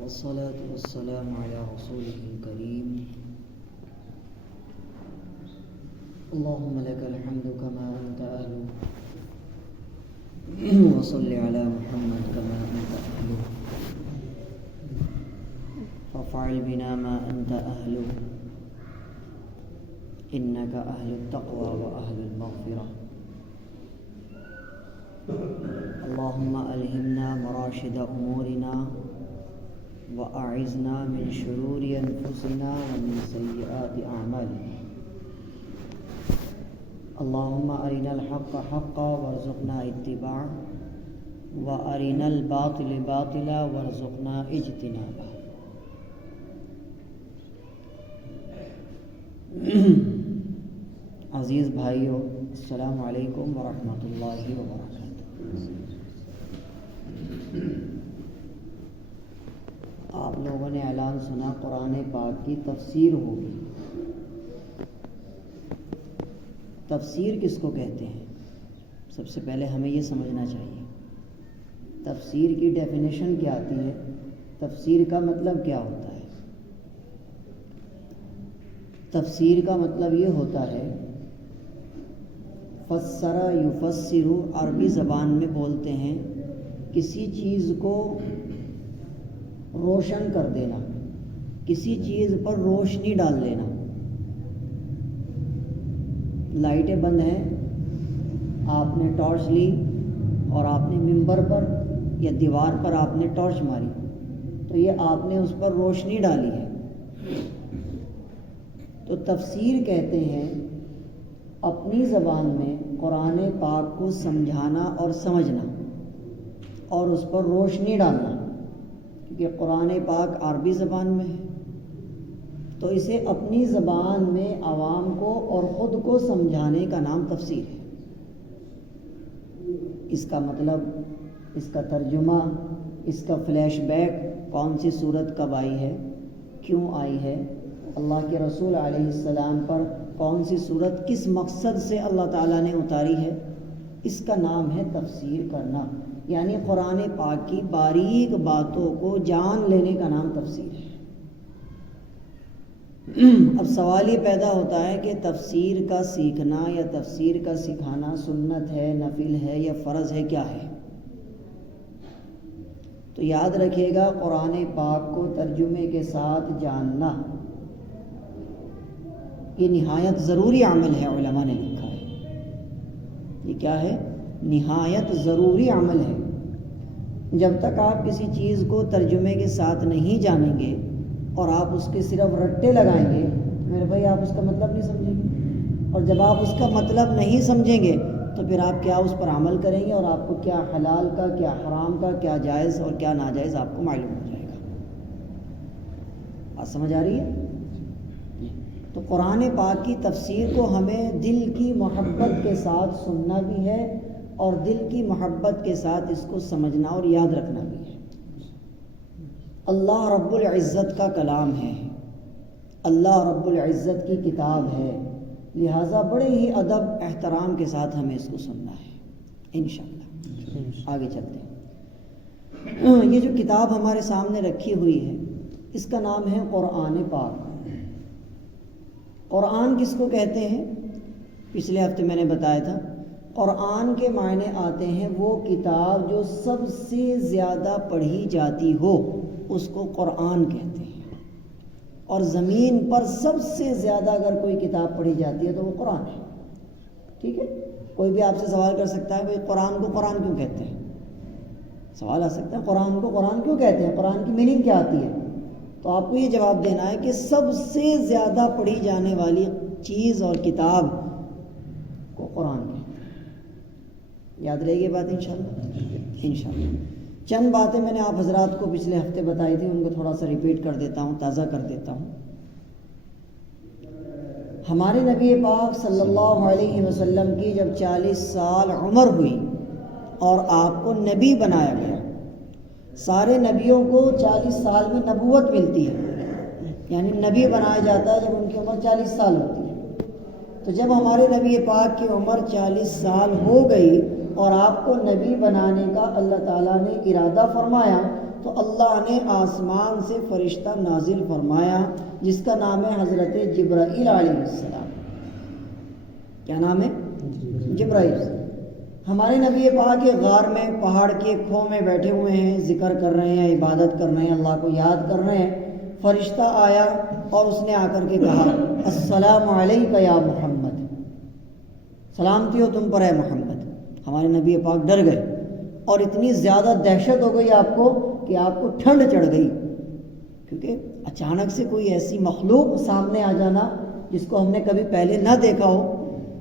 والصلاة والسلام على رسوله الكريم. اللهم لك الحمد كما أنت أهل، وصل على محمد كما أنت أهل، فافعل بنا ما أنت أهل، إنك أهل التقوى وأهل المغفرة. اللهم ألهمنا مراشد أمورنا وأعذنا من شرور أنفسنا ومن سيئات أعمالنا. اللهم أرنا الحق حقا وارزقنا اتباعه، وأرنا الباطل باطلا وارزقنا اجتنابه. عزیز بھائیو، السلام علیکم ورحمۃ اللہ وبرکاتہ. آپ لوگوں نے اعلان سنا قرآن پاک کی تفسیر ہوگی. تفسیر کس کو کہتے ہیں؟ سب سے پہلے ہمیں یہ سمجھنا چاہیے تفسیر کی ڈیفینیشن کیا آتی ہے، تفسیر کا مطلب کیا ہوتا ہے. تفسیر کا مطلب یہ ہوتا ہے، فسر یفسر، عربی زبان میں بولتے ہیں کسی چیز کو روشن کر دینا، کسی چیز پر روشنی ڈال دینا. لائٹیں بند ہیں، آپ نے ٹارچ لی اور آپ نے ممبر پر یا دیوار پر آپ نے ٹارچ ماری، تو یہ آپ نے اس پر روشنی ڈالی ہے. تو تفسیر کہتے ہیں اپنی زبان میں قرآن پاک کو سمجھانا اور سمجھنا اور اس پر روشنی ڈالنا، کیونکہ قرآن پاک عربی زبان میں ہے، تو اسے اپنی زبان میں عوام کو اور خود کو سمجھانے کا نام تفسیر ہے. اس کا مطلب، اس کا ترجمہ، اس کا فلیش بیک، کون سی صورت کب آئی ہے، کیوں آئی ہے، اللہ کے رسول علیہ السلام پر کون سی صورت کس مقصد سے اللہ تعالیٰ نے اتاری ہے، اس کا نام ہے تفسیر کرنا. یعنی قرآن پاک کی باریک باتوں کو جان لینے کا نام تفسیر ہے. اب سوال یہ پیدا ہوتا ہے کہ تفسیر کا سیکھنا یا تفسیر کا سکھانا سنت ہے، نفل ہے یا فرض ہے، کیا ہے؟ تو یاد رکھیے گا، قرآن پاک کو ترجمے کے ساتھ جاننا یہ نہایت ضروری عمل ہے. علماء نے لکھا ہے یہ کیا ہے؟ نہایت ضروری عمل ہے. جب تک آپ کسی چیز کو ترجمے کے ساتھ نہیں جانیں گے اور آپ اس کے صرف رٹے لگائیں گے، میرے بھائی آپ اس کا مطلب نہیں سمجھیں گے. اور جب آپ اس کا مطلب نہیں سمجھیں گے تو پھر آپ کیا اس پر عمل کریں گے، اور آپ کو کیا حلال کا، کیا حرام کا، کیا جائز اور کیا ناجائز آپ کو معلوم ہو جائے گا. بات سمجھ آ رہی ہے؟ تو قرآن پاک کی تفسیر کو ہمیں دل کی محبت کے ساتھ سننا بھی ہے اور دل کی محبت کے ساتھ اس کو سمجھنا اور یاد رکھنا بھی ہے. اللہ رب العزت کا کلام ہے، اللہ رب العزت کی کتاب ہے، لہٰذا بڑے ہی ادب احترام کے ساتھ ہمیں اس کو سننا ہے انشاءاللہ. آگے چلتے ہیں. یہ جو کتاب ہمارے سامنے رکھی ہوئی ہے اس کا نام ہے قرآن پاک. قرآن کس کو کہتے ہیں؟ پچھلے ہفتے میں نے بتایا تھا، قرآن کے معنی آتے ہیں وہ کتاب جو سب سے زیادہ پڑھی جاتی ہو، اس کو قرآن کہتے ہیں. اور زمین پر سب سے زیادہ اگر کوئی کتاب پڑھی جاتی ہے تو وہ قرآن ہے. ٹھیک ہے؟ کوئی بھی آپ سے سوال کر سکتا ہے بھائی قرآن کو قرآن کیوں کہتے ہیں؟ سوال آ سکتا ہے قرآن کو قرآن کیوں کہتے ہیں، قرآن کی میننگ کیا آتی ہے؟ تو آپ کو یہ جواب دینا ہے کہ سب سے زیادہ پڑھی جانے والی چیز اور کتاب کو قرآن کہتے ہیں. یاد رہے گی بات انشاءاللہ. چند باتیں میں نے آپ حضرات کو پچھلے ہفتے بتائی تھی، ان کو تھوڑا سا ریپیٹ کر دیتا ہوں، تازہ کر دیتا ہوں. ہمارے نبی پاک صلی اللہ علیہ وسلم کی جب 40 سال عمر ہوئی اور آپ کو نبی بنایا گیا، سارے نبیوں کو 40 سال میں نبوت ملتی ہے، یعنی نبی بنایا جاتا ہے جب ان کی عمر 40 سال ہوتی ہے. تو جب ہمارے نبی پاک کی عمر 40 سال ہو گئی اور آپ کو نبی بنانے کا اللہ تعالیٰ نے ارادہ فرمایا، تو اللہ نے آسمان سے فرشتہ نازل فرمایا جس کا نام ہے حضرت جبرائیل علیہ السلام۔ کیا نام ہے؟ جبرائیل۔ ہمارے نبی پاک کے غار میں پہاڑ کے کھو میں بیٹھے ہوئے ہیں، ذکر کر رہے ہیں، عبادت کر رہے ہیں، اللہ کو یاد کر رہے ہیں۔ فرشتہ آیا اور اس نے آ کر کے کہا السلام علیک یا محمد، سلامتی ہو تم پر اے محمد۔ ہمارے نبی پاک ڈر گئے اور اتنی زیادہ دہشت ہو گئی آپ کو کہ آپ کو ٹھنڈ چڑھ گئی، کیونکہ اچانک سے کوئی ایسی مخلوق سامنے آ جانا جس کو ہم نے کبھی پہلے نہ دیکھا ہو۔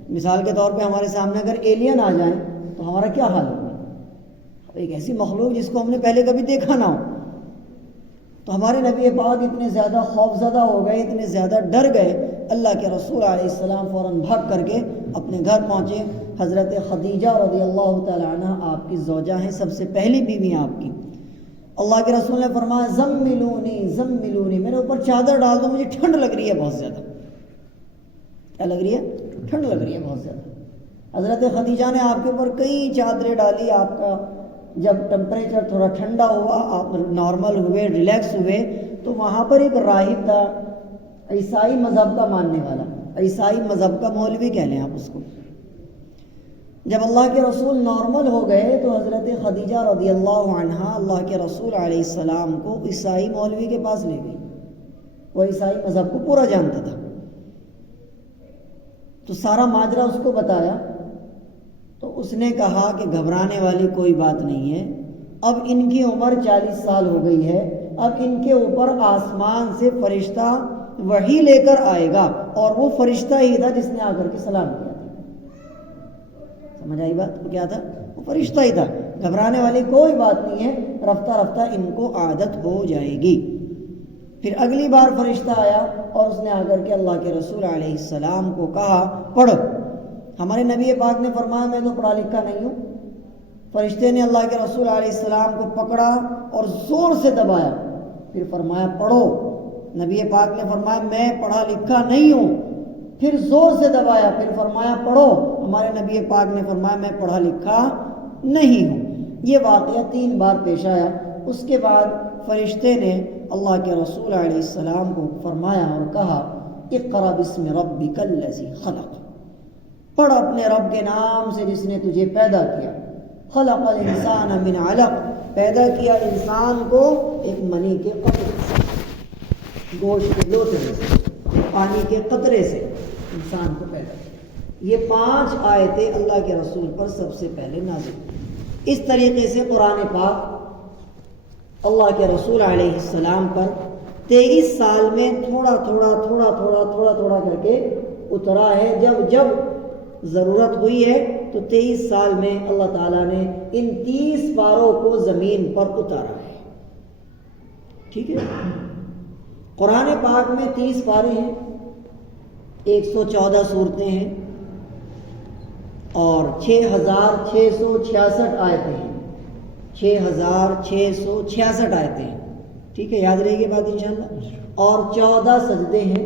مثال کے طور پہ ہمارے سامنے اگر ایلین آ جائیں تو ہمارا کیا حال ہوگا؟ ایک ایسی مخلوق جس کو ہم نے پہلے کبھی دیکھا نہ ہو۔ تو ہمارے نبی پاک اتنے زیادہ خوف زدہ ہو گئے، اتنے زیادہ ڈر گئے، اللہ کے رسول علیہ السلام فوراً بھاگ کر کے اپنے گھر پہنچے۔ حضرت خدیجہ رضی اللہ تعالی عنہ آپ کی زوجہ ہیں، سب سے پہلی بیوی ہیں آپ کی۔ اللہ کے رسول نے فرمایا زملونی زملونی، میرے اوپر چادر ڈال دو، مجھے ٹھنڈ لگ رہی ہے بہت زیادہ۔ کیا لگ رہی ہے؟ ٹھنڈ لگ رہی ہے بہت زیادہ۔ حضرت خدیجہ نے آپ کے اوپر کئی چادریں ڈالی۔ آپ کا جب ٹمپریچر تھوڑا ٹھنڈا ہوا، آپ نارمل ہوئے، ریلیکس ہوئے، تو وہاں پر ایک راہب تھا، عیسائی مذہب کا ماننے والا، عیسائی مذہب کا مولوی کہہ لیں آپ اس کو۔ جب اللہ کے رسول نارمل ہو گئے تو حضرت خدیجہ رضی اللہ عنہا اللہ کے رسول علیہ السلام کو عیسائی مولوی کے پاس لے گئی۔ وہ عیسائی مذہب کو پورا جانتا تھا، تو سارا ماجرا اس کو بتایا۔ تو اس نے کہا کہ گھبرانے والی کوئی بات نہیں ہے، اب ان کی عمر 40 سال ہو گئی ہے، اب ان کے اوپر آسمان سے فرشتہ وحی لے کر آئے گا، اور وہ فرشتہ ہی تھا جس نے آ کر کے سلام کیا تھا۔ سمجھ آئی بات؟ وہ کیا تھا؟ وہ فرشتہ ہی تھا۔ گھبرانے والی کوئی بات نہیں ہے، رفتہ رفتہ ان کو عادت ہو جائے گی۔ پھر اگلی بار فرشتہ آیا اور اس نے آ کر کے اللہ کے رسول علیہ السلام کو کہا پڑھو۔ ہمارے نبی پاک نے فرمایا میں تو پڑھا لکھا نہیں ہوں۔ فرشتے نے اللہ کے رسول علیہ السلام کو پکڑا اور زور سے دبایا، پھر فرمایا پڑھو۔ نبی پاک نے فرمایا میں پڑھا لکھا نہیں ہوں، پھر زور سے دبایا، پھر فرمایا پڑھو۔ ہمارے نبی پاک نے فرمایا میں پڑھا لکھا نہیں ہوں۔ یہ واقعہ 3 بار پیش آیا۔ اس کے بعد فرشتے نے اللہ کے رسول علیہ السلام کو فرمایا اور کہا اقرأ بسم ربک الذی خلق، پڑھ اپنے رب کے نام سے جس نے تجھے پیدا کیا۔ خلق الانسان من علق، پیدا کیا انسان کو ایک منی کے قطرے سے، گوشت کے لوتھڑے سے، پانی کے قطرے سے انسان کو پیدا کیا۔ یہ 5 آیتیں اللہ کے رسول پر سب سے پہلے نازل ہوئی۔ اس طریقے سے قرآن پاک اللہ کے رسول علیہ السلام پر 23 سال میں تھوڑا تھوڑا کر کے اترا ہے۔ جب جب ضرورت ہوئی ہے تو 23 سال میں اللہ تعالیٰ نے ان 30 پاروں کو زمین پر اتارا ہے۔ ٹھیک ہے؟ قرآن پاک میں 30 پارے ہیں، 114 صورتیں ہیں اور 6666 آیتیں ہیں، 6666 آیتیں ہیں۔ ٹھیک ہے، یاد رہے گی بات انشاءاللہ۔ اور 14 سجدے ہیں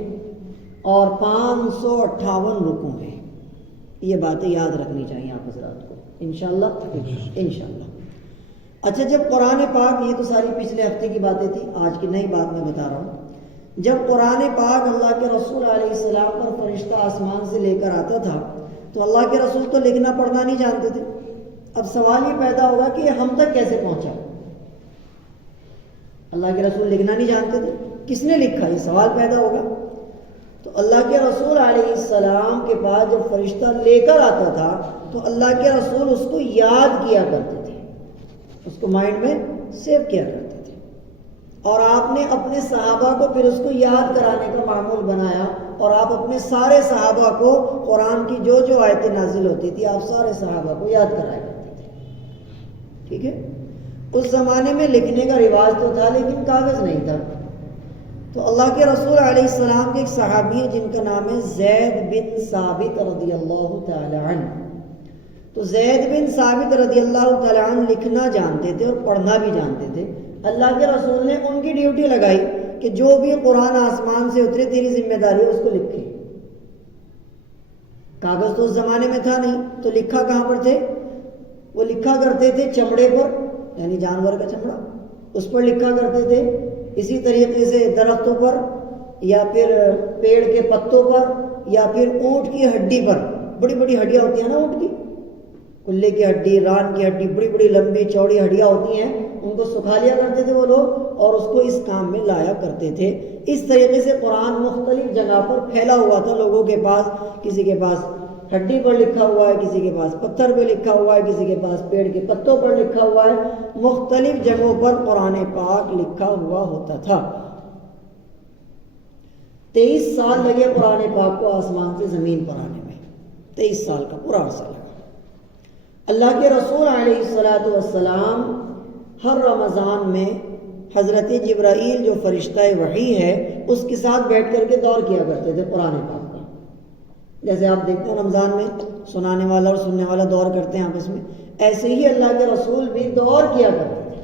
اور 558 رکوع ہیں۔ یہ باتیں یاد رکھنی چاہیے آپ حضرات کو انشاءاللہ۔ اچھا، جب قرآن پاک، یہ تو ساری پچھلے ہفتے کی باتیں تھی، آج کی نئی بات میں بتا رہا ہوں۔ جب قرآن پاک اللہ کے رسول علیہ السلام پر فرشتہ آسمان سے لے کر آتا تھا تو اللہ کے رسول تو لکھنا پڑھنا نہیں جانتے تھے۔ اب سوال یہ پیدا ہوگا کہ ہم تک کیسے پہنچا؟ اللہ کے رسول لکھنا نہیں جانتے تھے، کس نے لکھا؟ یہ سوال پیدا ہوگا۔ تو اللہ کے رسول علیہ السلام کے پاس جب فرشتہ لے کر آتا تھا تو اللہ کے رسول اس کو یاد کیا کرتے تھے، اس کو مائنڈ میں سیو کیا کرتے تھے، اور آپ نے اپنے صحابہ کو پھر اس کو یاد کرانے کا معمول بنایا، اور آپ اپنے سارے صحابہ کو قرآن کی جو جو آیتیں نازل ہوتی تھی آپ سارے صحابہ کو یاد کرایا کرتے تھے۔ ٹھیک ہے؟ اس زمانے میں لکھنے کا رواج تو تھا لیکن کاغذ نہیں تھا۔ تو اللہ کے رسول علیہ السلام کے ایک صحابی ہیں جن کا نام ہے زید بن ثابت رضی اللہ تعالی عنہ۔ تو زید بن ثابت رضی اللہ تعالی عنہ لکھنا جانتے تھے اور پڑھنا بھی جانتے تھے۔ اللہ کے رسول نے ان کی ڈیوٹی لگائی کہ جو بھی قرآن آسمان سے اترے تیری ذمہ داری ہے اس کو لکھے۔ کاغذ تو اس زمانے میں تھا نہیں، تو لکھا کہاں پر تھے؟ وہ لکھا کرتے تھے چمڑے پر، یعنی جانور کا چمڑا، اس پر لکھا کرتے تھے. اسی طریقے سے درختوں پر یا پھر پیڑ کے پتوں پر یا پھر اونٹ کی ہڈی پر، بڑی بڑی ہڈیاں ہوتی ہیں نا اونٹ کی، کلے کی ہڈی، ران کی ہڈی، بڑی بڑی لمبی چوڑی ہڈیاں ہوتی ہیں، ان کو سکھا لیا کرتے تھے وہ لوگ اور اس کو اس کام میں لایا کرتے تھے. اس طریقے سے قرآن مختلف جگہ پر پھیلا ہوا تھا لوگوں کے پاس. کسی کے پاس ہڈی پر لکھا ہوا ہے، کسی کے پاس پتھر پہ لکھا ہوا ہے، کسی کے پاس پیڑ کے پتوں پر لکھا ہوا ہے. مختلف جگہوں پر قرآن پاک لکھا ہوا ہوتا تھا. 23 سال لگے قرآن پاک کو آسمان سے زمین پر آنے میں. 23 سال کا پورا عرصہ لگا. اللہ کے رسول علیہ الصلوۃ والسلام ہر رمضان میں حضرت جبرائیل جو فرشتہ وحی ہے اس کے ساتھ بیٹھ کر کے دور کیا کرتے تھے قرآن پاک کا. جیسے آپ دیکھتے ہیں رمضان میں سنانے والا اور سننے والا دور کرتے ہیں آپس میں، ایسے ہی اللہ کے رسول بھی دور کیا کرتے تھے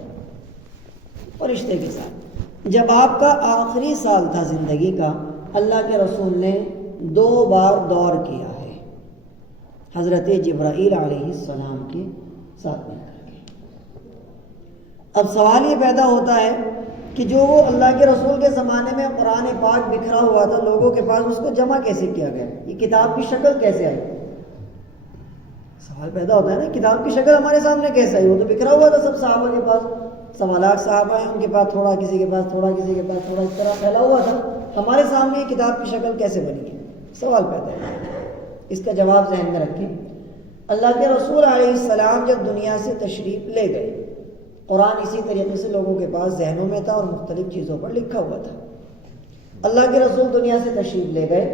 فرشتے کے ساتھ. جب آپ کا آخری سال تھا زندگی کا، اللہ کے رسول نے 2 بار دور کیا ہے حضرت جبرائیل علیہ السلام کے ساتھ مل کر کے. اب سوال یہ پیدا ہوتا ہے کہ جو وہ اللہ کے رسول کے زمانے میں قرآن پاک بکھرا ہوا تھا لوگوں کے پاس، اس کو جمع کیسے کیا گیا؟ یہ کتاب کی شکل کیسے آئی؟ سوال پیدا ہوتا ہے نا، کتاب کی شکل ہمارے سامنے کیسے آئی؟ وہ تو بکھرا ہوا تھا سب صحابہ کے پاس، 1.25 لاکھ صحابہ ہیں، ان کے پاس تھوڑا، کسی کے پاس تھوڑا، کسی کے پاس تھوڑا، اس طرح پھیلا ہوا تھا. ہمارے سامنے یہ کتاب کی شکل کیسے بنی ہے؟ سوال پیدا ہے. اس کا جواب ذہن میں رکھیں. اللہ کے رسول علیہ السلام جب دنیا سے تشریف لے گئے، قرآن اسی طریقے سے لوگوں کے پاس ذہنوں میں تھا اور مختلف چیزوں پر لکھا ہوا تھا. اللہ کے رسول دنیا سے تشریف لے گئے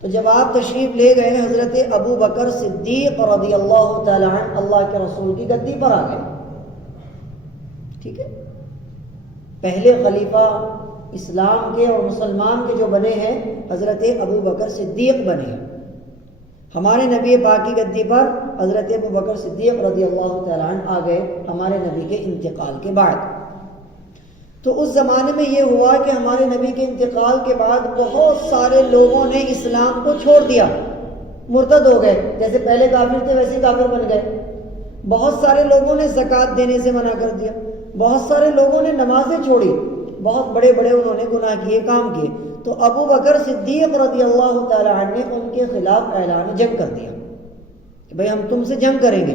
تو جب آپ تشریف لے گئے، حضرت ابو بکر صدیق رضی اللہ تعالی عنہ اللہ کے رسول کی گدی پر آ گئے. ٹھیک ہے، پہلے خلیفہ اسلام کے اور مسلمان کے جو بنے ہیں حضرت ابو بکر صدیق بنے ہیں. ہمارے نبی پاک کی گدی پر حضرت ابو بکر صدیق رضی اللہ تعالیٰ عنہ آ گئے ہمارے نبی کے انتقال کے بعد. تو اس زمانے میں یہ ہوا کہ ہمارے نبی کے انتقال کے بعد بہت سارے لوگوں نے اسلام کو چھوڑ دیا، مرتد ہو گئے. جیسے پہلے کافر تھے ویسے کافر بن گئے. بہت سارے لوگوں نے زکوٰۃ دینے سے منع کر دیا، بہت سارے لوگوں نے نمازیں چھوڑی، بہت بڑے بڑے انہوں نے گناہ کیے، کام کیے. تو ابو بکر صدیق رضی اللہ تعالیٰ عنہ نے ان کے خلاف اعلان جنگ کر دیا کہ بھئی ہم تم سے جنگ کریں گے.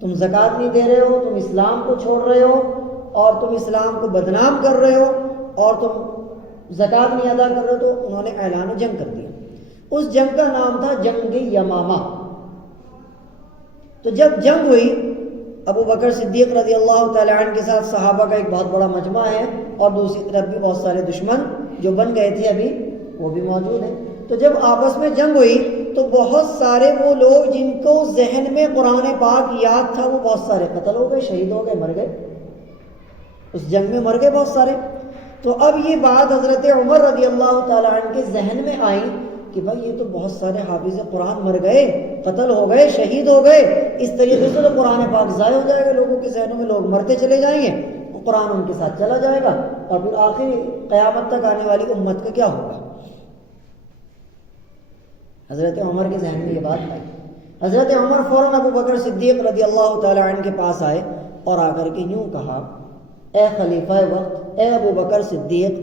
تم زکوٰۃ نہیں دے رہے ہو، تم اسلام کو چھوڑ رہے ہو اور تم اسلام کو بدنام کر رہے ہو اور تم زکوٰۃ نہیں ادا کر رہے ہو. تو انہوں نے اعلان جنگ کر دیا. اس جنگ کا نام تھا جنگ یمامہ. تو جب جنگ ہوئی، ابو بکر صدیق رضی اللہ تعالیٰ عنہ کے ساتھ صحابہ کا ایک بہت بڑا مجمع ہے اور دوسری طرف بھی بہت سارے دشمن جو بن گئے تھے ابھی وہ بھی موجود ہیں. تو جب آپس میں جنگ ہوئی تو بہت سارے وہ لوگ جن کو ذہن میں قرآن پاک یاد تھا وہ بہت سارے قتل ہو گئے، شہید ہو گئے، مر گئے. اس جنگ میں مر گئے بہت سارے. تو اب یہ بات حضرت عمر رضی اللہ تعالیٰ عنہ کے ذہن میں آئی کہ بھائی یہ تو بہت سارے حافظ قرآن مر گئے، قتل ہو گئے، شہید ہو گئے. اس طریقے سے تو قرآن پاک ضائع ہو جائے گا، لوگوں کے ذہنوں میں لوگ مرتے چلے جائیں گے، قرآن ان کے ساتھ چلا جائے گا اور پھر آخر قیامت تک آنے والی امت کا کیا ہوگا. حضرت عمر کے ذہن میں یہ بات آئی. حضرت عمر فوراً ابو بکر صدیق رضی اللہ تعالیٰ عنہ کے پاس آئے اور آ کر کے یوں کہا، اے خلیفہ وقت، اے ابو بکر صدیق،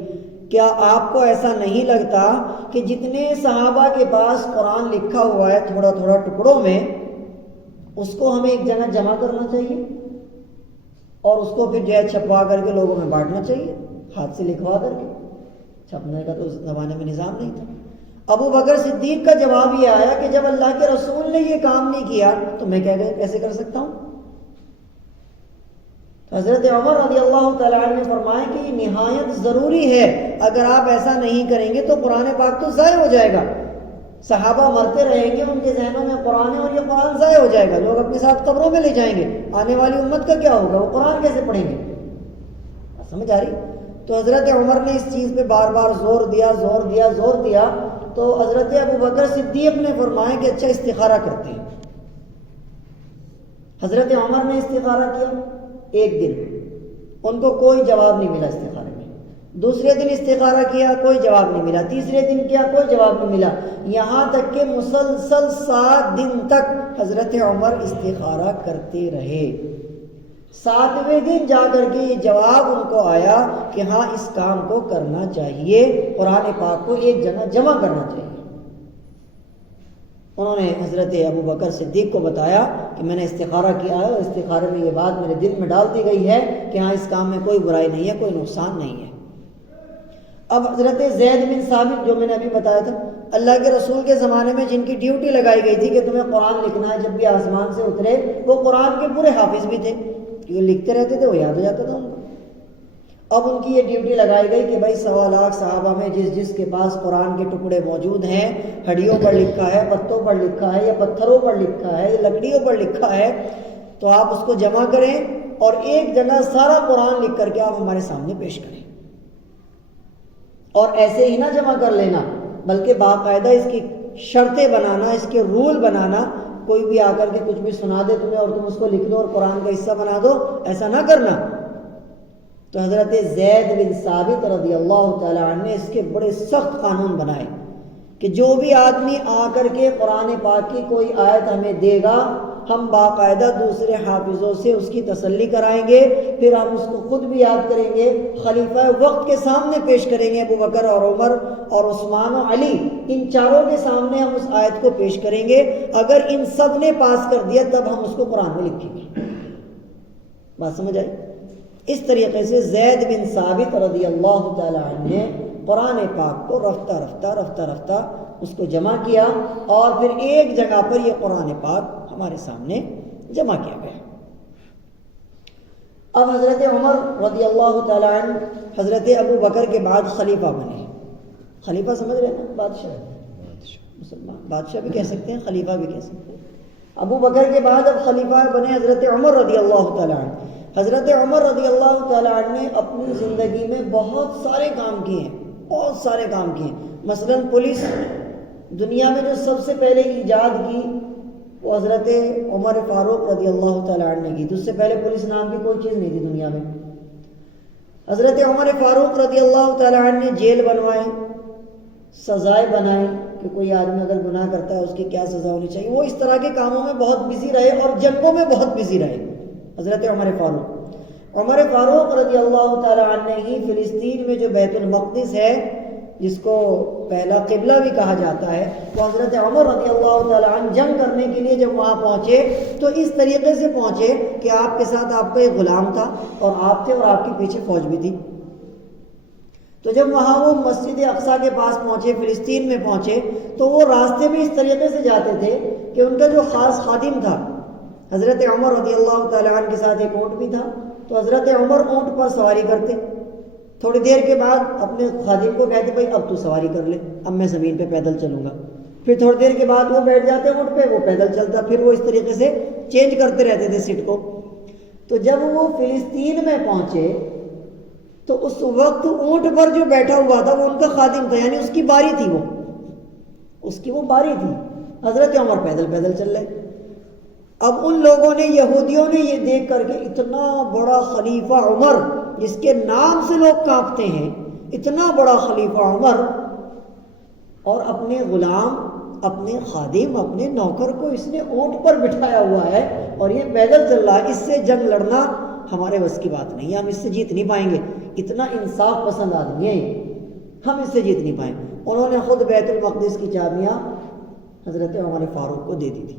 کیا آپ کو ایسا نہیں لگتا کہ جتنے صحابہ کے پاس قرآن لکھا ہوا ہے تھوڑا تھوڑا ٹکڑوں میں، اس کو ہمیں ایک جگہ جمع کرنا چاہیے اور اس کو پھر جو ہے چھپوا کر کے لوگوں میں بانٹنا چاہیے، ہاتھ سے لکھوا کر کے؟ چھپنے کا تو اس زمانے میں نظام نہیں تھا. ابو بکر صدیق کا جواب یہ آیا کہ جب اللہ کے رسول نے یہ کام نہیں کیا تو میں کیسے کر سکتا ہوں. حضرت عمر رضی اللہ تعالیٰ عنہ نے فرمایا کہ یہ نہایت ضروری ہے، اگر آپ ایسا نہیں کریں گے تو قرآن پاک تو ضائع ہو جائے گا. صحابہ مرتے رہیں گے، ان کے ذہنوں میں قرآن ہے اور یہ قرآن ضائع ہو جائے گا، لوگ اپنے ساتھ قبروں میں لے جائیں گے، آنے والی امت کا کیا ہوگا، وہ قرآن کیسے پڑھیں گے. سمجھ آ رہی؟ تو حضرت عمر نے اس چیز پہ بار بار زور دیا. تو حضرت ابو بکر صدیق نے فرمایا کہ اچھا استخارہ کرتے ہیں. حضرت عمر نے استخارہ کیا ایک دن، ان کو کوئی جواب نہیں ملا استخارے میں. دوسرے دن استخارہ کیا، کوئی جواب نہیں ملا. تیسرے دن کیا، کوئی جواب نہیں ملا. یہاں تک کہ مسلسل 7 دن تک حضرت عمر استخارہ کرتے رہے. 7ویں دن جا کر کے یہ جواب ان کو آیا کہ ہاں اس کام کو کرنا چاہیے، قرآن پاک کو ایک جگہ جمع کرنا چاہیے۔ انہوں نے حضرت ابو بکر صدیق کو بتایا کہ میں نے استخارہ کیا ہے اور استخارے میں یہ بات میرے دل میں ڈال دی گئی ہے کہ ہاں اس کام میں کوئی برائی نہیں ہے، کوئی نقصان نہیں ہے۔ اب حضرت زید بن ثابت جو میں نے ابھی بتایا تھا، اللہ کے رسول کے زمانے میں جن کی ڈیوٹی لگائی گئی تھی کہ تمہیں قرآن لکھنا ہے، جب بھی آسمان سے اترے وہ قرآن کے پورے حافظ بھی تھے، کیونکہ لکھتے رہتے تھے، وہ یاد ہو جاتا تھا ان کو۔ اب ان کی یہ ڈیوٹی لگائی گئی کہ بھائی 1.25 لاکھ صحابہ میں جس کے پاس قرآن کے ٹکڑے موجود ہیں، ہڈیوں پر لکھا ہے، پتوں پر لکھا ہے، یا پتھروں پر لکھا ہے، یا لکڑیوں پر لکھا ہے، تو آپ اس کو جمع کریں اور ایک جگہ سارا قرآن لکھ کر کے آپ ہمارے سامنے پیش کریں۔ اور ایسے ہی نہ جمع کر لینا، بلکہ باقاعدہ اس کی شرطیں بنانا، اس کے رول بنانا۔ کوئی بھی آ کر کے کچھ بھی سنا دے تمہیں اور تم اس کو لکھ دو اور قرآن کا حصہ بنا دو، ایسا نہ کرنا۔ تو حضرت زید بن ثابت رضی اللہ تعالی عنہ نے اس کے بڑے سخت قانون بنائے کہ جو بھی آدمی آ کر کے قرآن پاک کی کوئی آیت ہمیں دے گا، ہم باقاعدہ دوسرے حافظوں سے اس کی تسلی کرائیں گے، پھر ہم اس کو خود بھی یاد کریں گے، خلیفہ وقت کے سامنے پیش کریں گے، ابو بکر اور عمر اور عثمان و علی، ان چاروں کے سامنے ہم اس آیت کو پیش کریں گے۔ اگر ان سب نے پاس کر دیا تب ہم اس کو قرآن میں لکھیں گے۔ بات سمجھ آئی؟ اس طریقے سے زید بن ثابت رضی اللہ تعالی عنہ نے قرآن پاک کو رفتہ رفتہ اس کو جمع کیا، اور پھر ایک جگہ پر یہ قرآن پاک ہمارے سامنے جمع کیا گیا۔ اب حضرت عمر رضی اللہ تعالی عنہ حضرت ابو بکر کے بعد خلیفہ بنے۔ خلیفہ سمجھ رہے ہیں نا؟ بادشاہ، مسلمان بادشاہ بھی کہہ سکتے ہیں، خلیفہ بھی کہہ سکتے ہیں۔ ابو بکر کے بعد اب خلیفہ بنے حضرت عمر رضی اللہ تعالی عنہ۔ حضرت عمر رضی اللہ تعالی عنہ نے اپنی زندگی میں بہت سارے کام کیے ہیں، بہت سارے کام کیے ہیں۔ مثلا پولیس دنیا میں جو سب سے پہلے ایجاد کی وہ حضرت عمر فاروق رضی اللہ تعالی عنہ نے کی تھی۔ اس سے پہلے پولیس نام کی کوئی چیز نہیں تھی دنیا میں۔ حضرت عمر فاروق رضی اللہ تعالی عنہ نے جیل بنوائے، سزائیں بنائیں کہ کوئی آدمی اگر گناہ کرتا ہے اس کی کیا سزا ہونی چاہیے۔ وہ اس طرح کے کاموں میں بہت بزی رہے اور جنگوں میں بہت بزی رہے حضرت عمر فاروق رضی اللہ تعالی عنہ نے ہی فلسطین میں جو بیت المقدس ہے، جس کو پہلا قبلہ بھی کہا جاتا ہے، وہ حضرت عمر رضی اللہ تعالی عنہ جنگ کرنے کے لیے جب وہاں پہنچے تو اس طریقے سے پہنچے کہ آپ کے ساتھ آپ کا ایک غلام تھا اور آپ تھے اور آپ کے پیچھے فوج بھی تھی۔ تو جب وہاں وہ مسجد اقصیٰ کے پاس پہنچے، فلسطین میں پہنچے، تو وہ راستے میں اس طریقے سے جاتے تھے کہ ان کا جو خاص خادم تھا حضرت عمر رضی اللہ تعالی عنہ کے ساتھ ایک اونٹ بھی تھا، تو حضرت عمر اونٹ پر سواری کرتے، تھوڑی دیر کے بعد اپنے خادم کو کہتے بھائی اب تو سواری کر لے، اب میں زمین پہ پیدل چلوں گا۔ پھر تھوڑی دیر کے بعد وہ بیٹھ جاتے اونٹ پہ، وہ پیدل چلتا، پھر وہ اس طریقے سے چینج کرتے رہتے تھے سیٹ کو۔ تو جب وہ فلسطین میں پہنچے تو اس وقت اونٹ پر جو بیٹھا ہوا تھا وہ ان کا خادم تھا، یعنی اس کی باری تھی، وہ باری تھی۔ حضرت عمر پیدل پیدل چل رہے۔ اب ان لوگوں نے، یہودیوں نے یہ دیکھ کر کے اتنا بڑا خلیفہ عمر جس کے نام سے لوگ کانپتے ہیں، اتنا بڑا خلیفہ عمر، اور اپنے غلام، اپنے خادم، اپنے نوکر کو اس نے اونٹ پر بٹھایا ہوا ہے اور یہ پیدل چل رہا ہے، اس سے جنگ لڑنا ہمارے بس کی بات نہیں ہے، ہم اس سے جیت نہیں پائیں گے، اتنا انصاف پسند آدمی ہے، ہم اس سے جیت نہیں پائیں۔ انہوں نے خود بیت المقدس کی چابیاں حضرت عمر فاروق کو دے دی تھی۔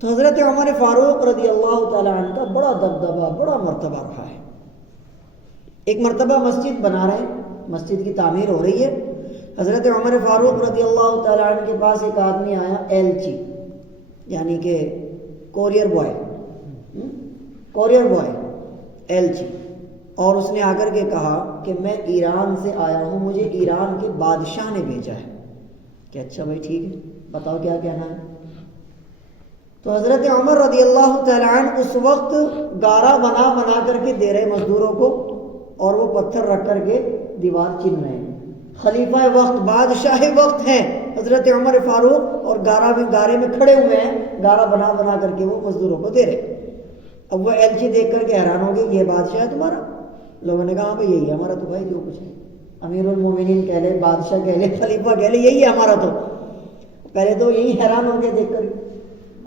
تو حضرت عمر فاروق رضی اللہ تعالی عنہ کا بڑا دبدبہ، بڑا مرتبہ رہا ہے۔ ایک مرتبہ مسجد بنا رہے ہیں، مسجد کی تعمیر ہو رہی ہے، حضرت عمر فاروق رضی اللہ تعالی عنہ کے پاس ایک آدمی آیا، ایلچی یعنی کہ کوریئر بوائے ایلچی، اور اس نے آ کر کے کہا کہ میں ایران سے آیا ہوں، مجھے ایران کے بادشاہ نے بھیجا ہے۔ کہ اچھا بھائی ٹھیک ہے، بتاؤ کیا کہنا ہے۔ تو حضرت عمر رضی اللہ تعالی عنہ اس وقت گارا بنا کر کے دے رہے مزدوروں کو، اور وہ پتھر رکھ کر کے دیوار چن رہے ہیں۔ خلیفہ وقت، بادشاہ وقت ہیں حضرت عمر فاروق، اور گارے میں کھڑے ہوئے ہیں، گارا بنا کر کے وہ مزدوروں کو دے رہے۔ اب وہ ایلچی دیکھ کر کے حیران ہو گئے، یہ بادشاہ ہے تمہارا؟ لوگوں نے کہا ہاں بھائی یہی ہے ہمارا، تو بھائی جو کچھ ہے، امیر المومنین کہہ لے، بادشاہ کہہ لے، خلیفہ کہہ لے، یہی ہے ہمارا۔ تو پہلے تو یہی حیران ہو گئے دیکھ کر۔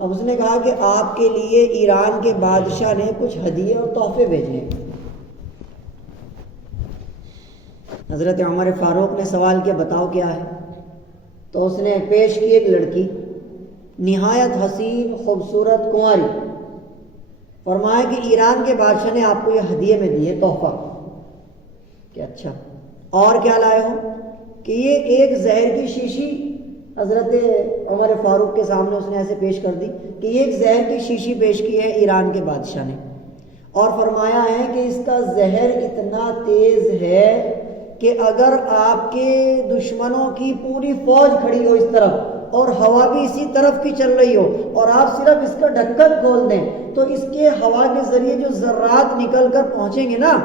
اب اس نے کہا کہ آپ کے لیے ایران کے بادشاہ نے کچھ ہدیے اور تحفے بھیجے ہیں۔ حضرت عمر فاروق نے سوال کیا بتاؤ کیا ہے؟ تو اس نے پیش کی ایک لڑکی نہایت حسین خوبصورت کنواری، فرمایا کہ ایران کے بادشاہ نے آپ کو یہ ہدیے میں دی ہے تحفہ۔ کہ اچھا اور کیا لائے ہو؟ کہ یہ ایک زہر کی شیشی حضرت عمر فاروق کے سامنے اس نے ایسے پیش کر دی کہ یہ ایک زہر کی شیشی پیش کی ہے ایران کے بادشاہ نے، اور فرمایا ہے کہ اس کا زہر اتنا تیز ہے کہ اگر آپ کے دشمنوں کی پوری فوج کھڑی ہو اس طرف اور ہوا بھی اسی طرف کی چل رہی ہو اور آپ صرف اس کا ڈھکن کھول دیں تو اس کے ہوا کے ذریعے جو ذرات نکل کر پہنچیں گے نا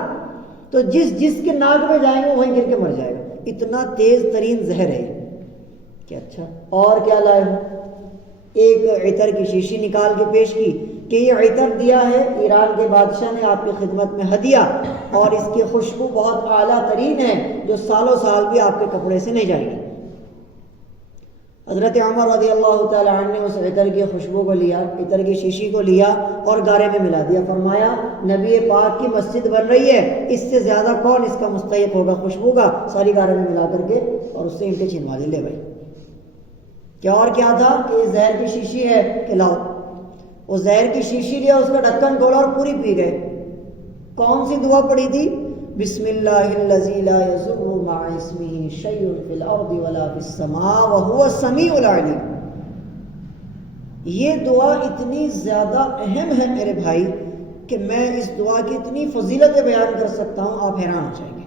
تو جس کے ناک میں جائیں گے وہیں گر کے مر جائے گا، اتنا تیز ترین زہر ہے۔ کہ اچھا اور کیا لائے ہو؟ ایک عطر کی شیشی نکال کے پیش کی کہ یہ عطر دیا ہے ایران کے بادشاہ نے آپ کی خدمت میں ہدیہ، اور اس کی خوشبو بہت اعلیٰ ترین ہے جو سالوں سال بھی آپ کے کپڑے سے نہیں جائے گی۔ حضرت عمر رضی اللہ تعالی عنہ نے اس عطر کی خوشبو کو لیا، عطر کی شیشی کو لیا اور گارے میں ملا دیا، فرمایا نبی پاک کی مسجد بن رہی ہے، اس سے زیادہ کون اس کا مستحق ہوگا خوشبو کا؟ ساری گارے میں ملا کر کے اور اس سے اینٹیں چھنوا لے بھائی۔ کیا اور کیا تھا کہ یہ زہر کی شیشی ہے کہ لاؤ، وہ زہر کی شیشی لیا، اس کا ڈھکن کھولا اور پوری پی گئے۔ کون سی دعا پڑھی تھی؟ بسم اللہ الذی لا یضر مع اسمہ شیء فی الارض ولا فی السماء وہو السمیع العلیم۔ یہ دعا اتنی زیادہ اہم ہے میرے بھائی کہ میں اس دعا کی اتنی فضیلتیں بیان کر سکتا ہوں، آپ حیران ہو جائیں گے۔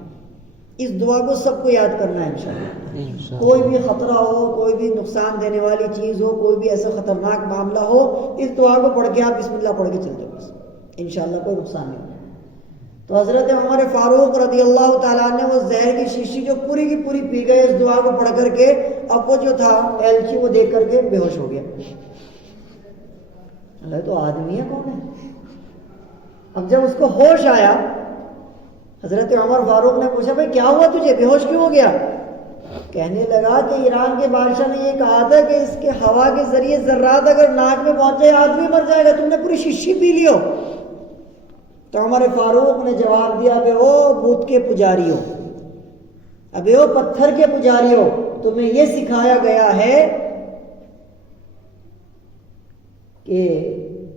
اس دعا کو سب کو یاد کرنا ہے انشاءاللہ۔ کوئی بھی خطرہ ہو، کوئی بھی نقصان دینے والی چیز ہو، کوئی بھی ایسا خطرناک معاملہ ہو، اس دعا کو پڑھ کے آپ بسم اللہ پڑھ کے چل جاؤ، بس انشاءاللہ کوئی نقصان نہیں ہوگا۔ تو حضرت عمر فاروق رضی اللہ تعالیٰ نے وہ زہر کی شیشی جو پوری کی پوری پی گئے اس دعا کو پڑھ کر کے، اب وہ جو تھا ایلچی وہ دیکھ کر کے بے ہوش ہو گیا۔ اللہ تو آدمی ہے کون ہے؟ اب جب اس کو ہوش آیا، حضرت عمر فاروق نے پوچھا بھائی کیا ہوا تجھے، بے ہوش کیوں ہو گیا؟ کہنے لگا کہ ایران کے بادشاہ نے یہ کہا تھا کہ اس کے ہوا کے ذریعے ذرات اگر ناک میں پہنچے آدمی مر جائے گا، تم نے پوری شیشی پی لی ہو۔ تو عمر فاروق نے جواب دیا کہ او بت کے پجاری ہو، ابے او پتھر کے پجاری ہو، تمہیں یہ سکھایا گیا ہے کہ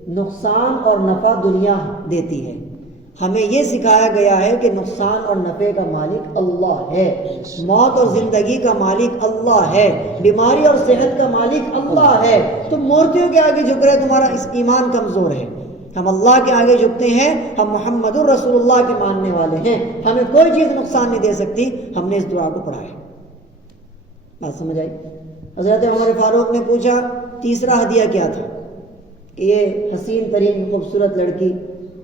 نقصان اور نفع دنیا دیتی ہے، ہمیں یہ سکھایا گیا ہے کہ نقصان اور نفع کا مالک اللہ ہے، موت اور زندگی کا مالک اللہ ہے، بیماری اور صحت کا مالک اللہ ہے۔ تم مورتیوں کے آگے جھک رہے، تمہارا اس ایمان کمزور ہے، ہم اللہ کے آگے جھکتے ہیں، ہم محمد الرسول اللہ کے ماننے والے ہیں، ہمیں کوئی چیز نقصان نہیں دے سکتی۔ ہم نے اس دعا کو پڑھا ہے، بات سمجھ آئی؟ حضرت عمر فاروق نے پوچھا تیسرا ہدیہ کیا تھا؟ کہ یہ حسین ترین خوبصورت لڑکی۔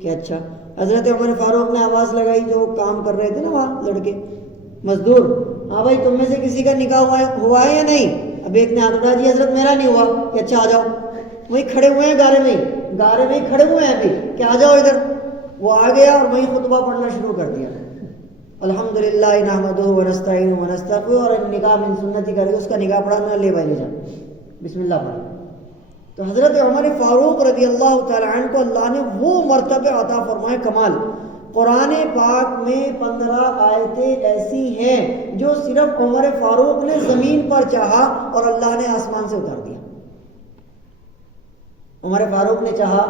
کہ اچھا۔ حضرت عمر فاروق نے آواز لگائی، جو کام کر رہے تھے نا وہاں لڑکے مزدور، ہاں بھائی تم میں سے کسی کا نکاح ہوا ہے یا نہیں؟ اب ایک نے ہاتھ اٹھا دیا، حضرت میرا نہیں ہوا۔ کہ اچھا آ جاؤ، وہی کھڑے ہوئے ہیں گارے میں ہی کھڑے ہوئے ہیں ابھی، کہ آ جاؤ ادھر۔ وہ آ گیا اور وہی خطبہ پڑھنا شروع کر دیا، الحمدللہ نحمدہ ونستعینہ ونستغفرہ، اور نکاح من سنتی کر کے اس کا نکاح پڑھا، نہ لے بھائی لے جا، بسم اللہ پڑھ۔ تو حضرت عمر فاروق رضی اللہ تعالی عنہ کو اللہ نے وہ مرتبہ عطا فرمائے کمال۔ قرآن پاک میں 15 آیتیں ایسی ہیں جو صرف عمر فاروق نے زمین پر چاہا اور اللہ نے آسمان سے اتار دیا۔ عمر فاروق نے چاہا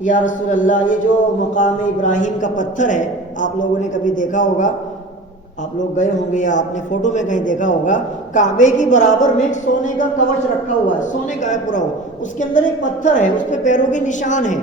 یا رسول اللہ یہ جو مقام ابراہیم کا پتھر ہے، آپ لوگوں نے کبھی دیکھا ہوگا، آپ لوگ گئے ہوں گے یا آپ نے فوٹو میں کہیں دیکھا ہوگا، کعبے کی برابر میں ایک سونے کا کورچ رکھا ہوا ہے، سونے کا ہے پورا، اس کے اندر ایک پتھر ہے، اس پہ پیروں کے نشان ہیں۔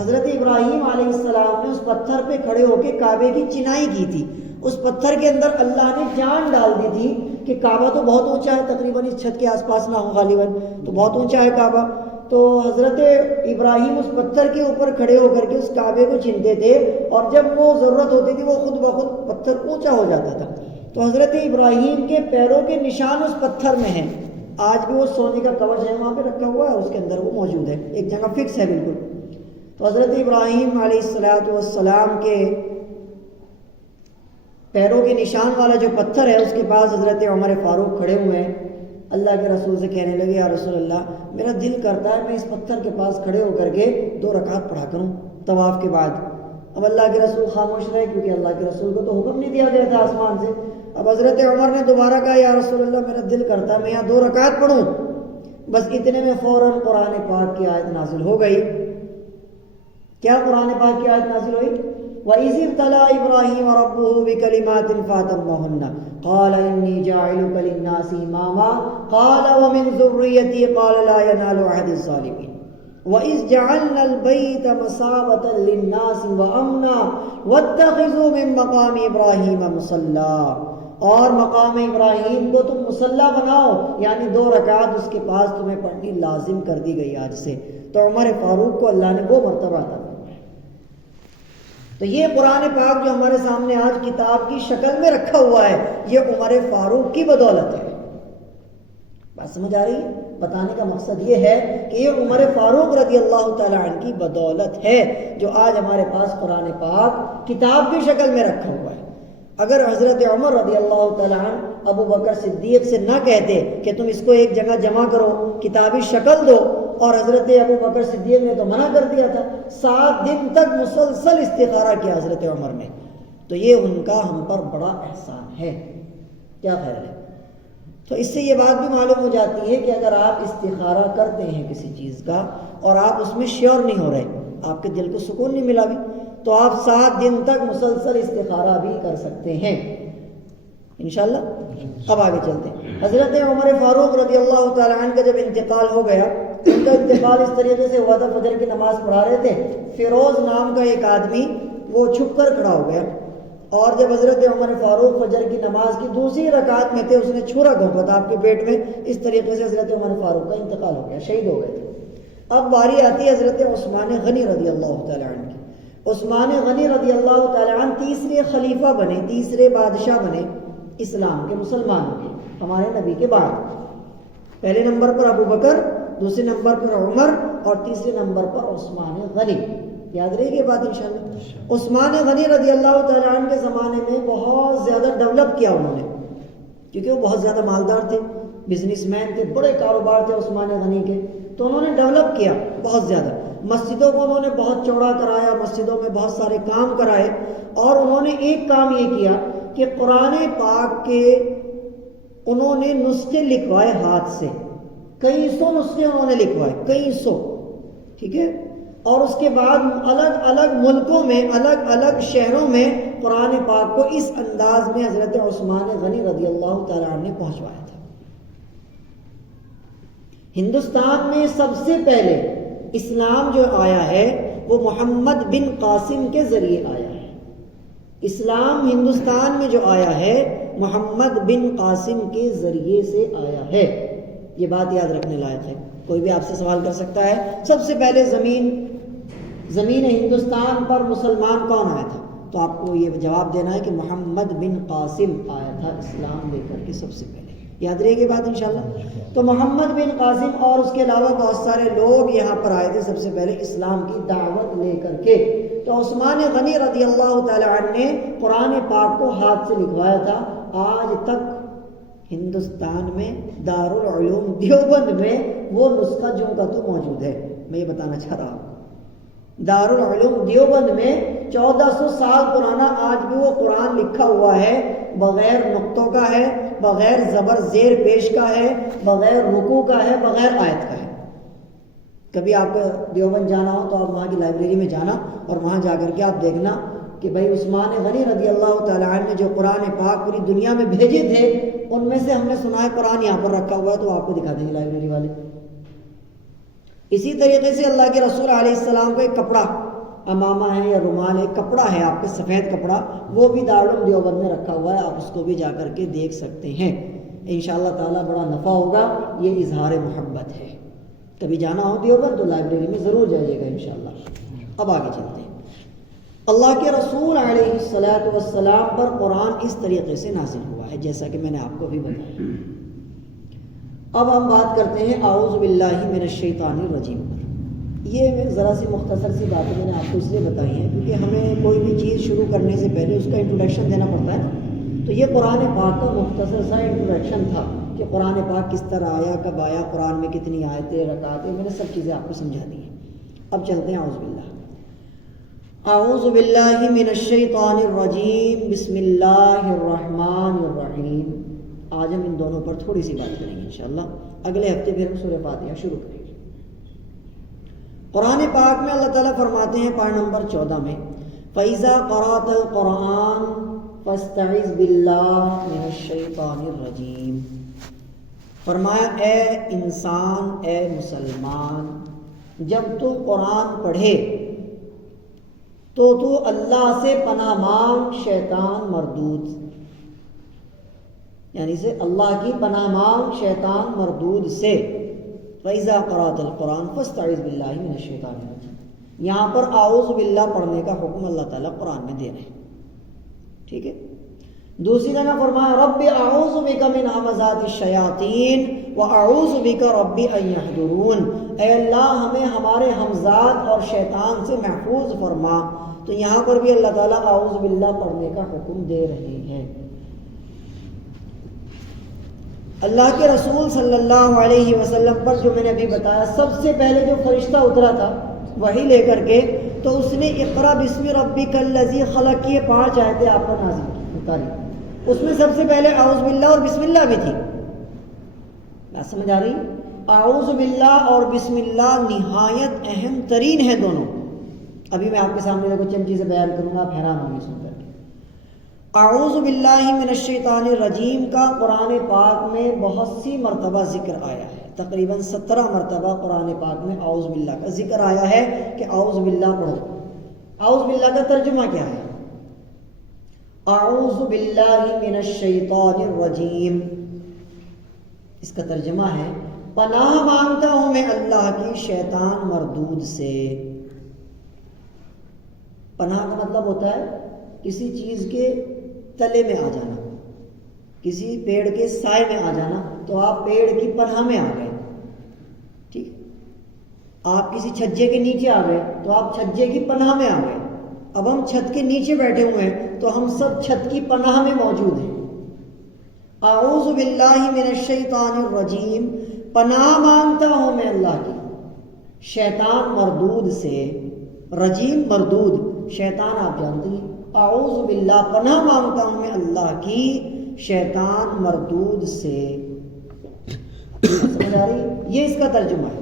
حضرت ابراہیم علیہ السلام نے اس پتھر پہ کھڑے ہو کے کعبے کی چنائی کی تھی، اس پتھر کے اندر اللہ نے جان ڈال دی تھی کہ کعبہ تو بہت اونچا ہے، تقریباً اس چھت کے آس پاس نہ ہو غالباً، تو بہت اونچا ہے کعبہ۔ تو حضرت ابراہیم اس پتھر کے اوپر کھڑے ہو کر کے اس کعبے کو چھینتے تھے، اور جب وہ ضرورت ہوتی تھی وہ خود بخود پتھر اونچا ہو جاتا تھا۔ تو حضرت ابراہیم کے پیروں کے نشان اس پتھر میں ہیں، آج بھی وہ سونے کا کورچ ہے وہاں پہ رکھا ہوا ہے، اس کے اندر وہ موجود ہے، ایک جگہ فکس ہے بالکل۔ تو حضرت ابراہیم علیہ السلام کے پیروں کے نشان والا جو پتھر ہے اس کے پاس حضرت عمر فاروق کھڑے ہوئے ہیں۔ اللہ کے رسول سے کہنے لگے یا رسول اللہ میرا دل کرتا ہے میں اس پتھر کے پاس کھڑے ہو کر کے 2 رکعت پڑھا کروں طواف کے بعد۔ اب اللہ کے رسول خاموش رہے کیونکہ اللہ کے رسول کو تو حکم نہیں دیا گیا تھا آسمان سے۔ اب حضرت عمر نے دوبارہ کہا یا رسول اللہ میرا دل کرتا ہے میں یہاں 2 رکعت پڑھوں۔ بس اتنے میں فوراً قرآن پاک کی آیت نازل ہو گئی۔ کیا قرآن پاک کی آیت نازل ہوئی؟ وَإِذِ ابْتَلَىٰ إِبْرَاهِيمَ رَبُّهُ بِكَلِمَاتٍ فَأَتَمَّهُنَّ قَالَ إِنِّي جَاعِلُكَ لِلنَّاسِ إِمَامًا قَالَ وَمِنْ ذُرِّيَّتِي قَالَ لَا يَنَالُ عَهْدِ الظَّالِمِينَ وَإِذْ جَعَلْنَا الْبَيْتَ مَثَابَةً لِلنَّاسِ وَأَمْنًا وَاتَّخِذُوا مِن مَّقَامِ إِبْرَاهِيمَ مُصَلًّى، اور مقام ابراہیم کو تم مصلی بناؤ، یعنی 2 رکعت اس کے پاس تمہیں پڑھنی لازم کر دی گئی آج سے۔ تو عمر فاروق کو اللہ نے وہ مرتبہ عطا فرمایا۔ تو یہ قرآن پاک جو ہمارے سامنے آج کتاب کی شکل میں رکھا ہوا ہے یہ عمر فاروق کی بدولت ہے۔ بات سمجھ آ رہی ہے؟ بتانے کا مقصد یہ ہے کہ یہ عمر فاروق رضی اللہ تعالیٰ عنہ کی بدولت ہے جو آج ہمارے پاس قرآن پاک کتاب کی شکل میں رکھا ہوا ہے۔ اگر حضرت عمر رضی اللہ تعالیٰ عنہ ابو بکر صدیق سے نہ کہتے کہ تم اس کو ایک جگہ جمع کرو کتابی شکل دو، اور حضرت ابو بکر صدیق نے تو منع کر دیا تھا، 7 دن تک مسلسل استخارہ کیا حضرت عمر نے، تو یہ ان کا ہم پر بڑا احسان ہے۔ کیا خیال ہے؟ تو اس سے یہ بات بھی معلوم ہو جاتی ہے کہ اگر آپ استخارہ کرتے ہیں کسی چیز کا اور آپ اس میں شیور نہیں ہو رہے، آپ کے دل کو سکون نہیں ملا بھی، تو آپ 7 دن تک مسلسل استخارہ بھی کر سکتے ہیں انشاءاللہ۔ اب آگے چلتے ہیں۔ حضرت عمر فاروق رضی اللہ تعالیٰ عنہ کا جب انتقال ہو گیا، ان کا انتقال اس طریقے سے ہوا تھا، فجر کی نماز پڑھا رہے تھے، فیروز نام کا ایک آدمی وہ چھپ کر کھڑا ہو گیا، اور جب حضرت عمر فاروق فجر کی نماز کی 2ری رکعت میں تھے اس نے چھرا گھونپا تھا آپ کے پیٹ میں، اس طریقے سے حضرت عمر فاروق کا انتقال ہو گیا، شہید ہو گئے تھے۔ اب باری آتی ہے حضرت عثمان غنی رضی اللہ تعالیٰ عنہ کی۔ عثمان غنی رضی اللہ تعالیٰ عنہ 3رے خلیفہ بنے، 3رے بادشاہ بنے اسلام کے، مسلمانوں کے، ہمارے نبی کے بعد۔ پہلے نمبر پر ابو بکر، 2 نمبر پر عمر، اور 3 نمبر پر عثمان غنی۔ یاد رہے گی یہ بات انشاءاللہ۔ عثمان غنی رضی اللہ تعالیٰ عنہ کے زمانے میں بہت زیادہ ڈیولپ کیا انہوں نے، کیونکہ وہ بہت زیادہ مالدار تھے، بزنس مین تھے، بڑے کاروبار تھے عثمان غنی کے، تو انہوں نے ڈیولپ کیا بہت زیادہ۔ مسجدوں کو انہوں نے بہت چوڑا کرایا، مسجدوں میں بہت سارے کام کرائے، اور انہوں نے ایک کام یہ کیا کہ قرآن پاک کے انہوں نے نسخے لکھوائے ہاتھ سے، کئی 100 نسخے انہوں نے لکھوائے، کئی 100، ٹھیک ہے، اور اس کے بعد الگ الگ ملکوں میں، الگ الگ شہروں میں قرآن پاک کو اس انداز میں حضرت عثمان غنی رضی اللہ تعالیٰ عنہ نے پہنچوایا تھا۔ ہندوستان میں سب سے پہلے اسلام جو آیا ہے وہ محمد بن قاسم کے ذریعے آیا ہے۔ اسلام ہندوستان میں جو آیا ہے محمد بن قاسم کے ذریعے سے آیا ہے، یہ بات یاد رکھنے لائق ہے۔ کوئی بھی آپ سے سوال کر سکتا ہے سب سے پہلے زمین ہندوستان پر مسلمان کون آیا تھا، تو آپ کو یہ جواب دینا ہے کہ محمد بن قاسم آیا تھا اسلام لے کر کے سب سے پہلے۔ یاد رہے گی بات انشاءاللہ۔ تو محمد بن قاسم اور اس کے علاوہ بہت سارے لوگ یہاں پر آئے تھے سب سے پہلے اسلام کی دعوت لے کر کے۔ تو عثمان غنی رضی اللہ تعالیٰ عنہ نے قرآن پاک کو ہاتھ سے لکھوایا تھا۔ آج تک ہندوستان میں دارالعلوم دیوبند میں وہ نسخہ جو کا تو موجود ہے۔ میں یہ بتانا چاہ رہا ہوں دارالعلوم دیوبند میں 1400 سال پرانا آج بھی وہ قرآن لکھا ہوا ہے، بغیر نقطوں کا ہے، بغیر زبر زیر پیش کا ہے، بغیر رکوع کا ہے، بغیر آیت کا ہے۔ کبھی آپ کو دیوبند جانا ہو تو آپ وہاں کی لائبریری میں جانا اور وہاں جا کر کے آپ دیکھنا کہ بھائی عثمان غنی رضی اللہ تعالیٰ عنہ نے جو قرآن پاک پوری دنیا میں بھیجے تھے ان میں سے ہم نے سنا ہے قرآن یہاں پر رکھا ہوا ہے، تو آپ کو دکھا دیں گے لائبریری والے۔ اسی طریقے سے اللہ کے رسول علیہ السلام کو ایک کپڑا، امامہ ہے یا رومال ہے، کپڑا ہے آپ کے سفید کپڑا، وہ بھی دارالعلوم دیوبند میں رکھا ہوا ہے، آپ اس کو بھی جا کر کے دیکھ سکتے ہیں۔ انشاءاللہ تعالیٰ بڑا نفع ہوگا، یہ اظہار محبت ہے۔ کبھی جانا ہو دیوبند تو لائبریری میں ضرور جائیے گا انشاءاللہ۔ اب آگے چلتے ہیں۔ اللہ کے رسول علیہ السلام پر قرآن اس طریقے سے نازل ہوا ہے جیسا کہ میں نے آپ کو بھی بتایا۔ اب ہم بات کرتے ہیں اعوذ باللہ من الشیطان الرجیم پر۔ یہ ذرا سی مختصر سی باتیں میں نے آپ کو اس لیے بتائی ہیں کیونکہ ہمیں کوئی بھی چیز شروع کرنے سے پہلے اس کا انٹروڈکشن دینا پڑتا ہے نا، تو یہ قرآن پاک کا مختصر سا انٹروڈکشن تھا کہ قرآن پاک کس طرح آیا، کب آیا، قرآن میں کتنی آیتیں، رکعتیں، میں نے سب چیزیں آپ کو سمجھا دی ہیں۔ اب چلتے ہیں اعوذ باللہ من الشیطان الرجیم، بسم اللہ الرحمن الرحیم۔ آج ہم ان دونوں پر تھوڑی سی بات کریں گے انشاءاللہ، اگلے ہفتے پھر ہم سورہ فاتحہ شروع کریں گے۔ قرآن پاک میں اللہ تعالیٰ فرماتے ہیں پارہ نمبر 14 میں، فَإِذَا قَرَأْتَ الْقُرْآنَ فَاسْتَعِذْ بِاللَّهِ مِنَ الشَّيْطَانِ الرَّجِيمِ۔ فرمایا اے انسان، اے مسلمان، جب تو قرآن پڑھے تو اللہ سے پناہ مانگ شیطان مردود، یعنی سے اللہ کی پناہ مانگ شیطان مردود سے۔ فَإِذَا قَرَأْتَ الْقُرْآنَ فَاسْتَعِذْ بِاللَّهِ مِنَ الشَّيْطَانِ الرَّجِيمِ۔ یہاں پر اعوذ باللہ پڑھنے کا حکم اللہ تعالیٰ قرآن میں دے رہے ہیں، ٹھیک ہے۔ دوسری جگہ فرمایا رب اعوذ بک من همزات الشیاطین واعوذ بک رب ان یحضرون، اے اللہ ہمیں ہمارے ہمزات اور شیطان سے محفوظ فرما۔ تو یہاں پر بھی اللہ تعالیٰ اعوذ باللہ پڑھنے کا حکم دے رہے ہیں۔ اللہ کے رسول صلی اللہ علیہ وسلم پر جو میں نے ابھی بتایا، سب سے پہلے جو فرشتہ اترا تھا وہی لے کر کے، تو اس نے اقرا بسم ربک الذی خلق کی 5 آیتیں آپ پر نازل اتاری۔ اس میں سب سے پہلے اعوذ باللہ اور بسم اللہ بھی تھی۔ بات سمجھ آ رہی؟ اعوذ باللہ اور بسم اللہ نہایت اہم ترین ہیں دونوں۔ ابھی میں آپ کے سامنے دیکھو چند چیزیں بیان کروں گا، آپ حیران ہوں گے سن کر کے۔ اعوذ باللہ من الشیطان الرجیم کا قرآن پاک میں بہت سی مرتبہ ذکر آیا ہے، تقریباً 17 مرتبہ قرآن پاک میں اعوذ باللہ کا ذکر آیا ہے کہ اعوذ باللہ پڑھو۔ اعوذ باللہ کا ترجمہ کیا ہے؟ اعوذ باللہ من الشیطان الرجیم، اس کا ترجمہ ہے پناہ مانگتا ہوں میں اللہ کی شیطان مردود سے۔ پناہ کا مطلب ہوتا ہے کسی چیز کے تلے میں آ جانا، کسی پیڑ کے سائے میں آ جانا، تو آپ پیڑ کی پناہ میں آ گئے، ٹھیک۔ آپ کسی چھجے کے نیچے آ گئے تو آپ چھجے کی پناہ میں آ گئے۔ اب ہم چھت کے نیچے بیٹھے ہوئے ہیں تو ہم سب چھت کی پناہ میں موجود ہیں۔ اعوذ باللہ من الشیطان الرجیم، پناہ مانگتا ہوں میں اللہ کی شیطان مردود سے۔ رجیم مردود، شیطان آپ جانتے ہیں۔ اعوذ باللہ پناہ مانگتا ہوں میں اللہ کی شیطان مردود سے۔ سمجھ آ رہی؟ یہ اس کا ترجمہ ہے۔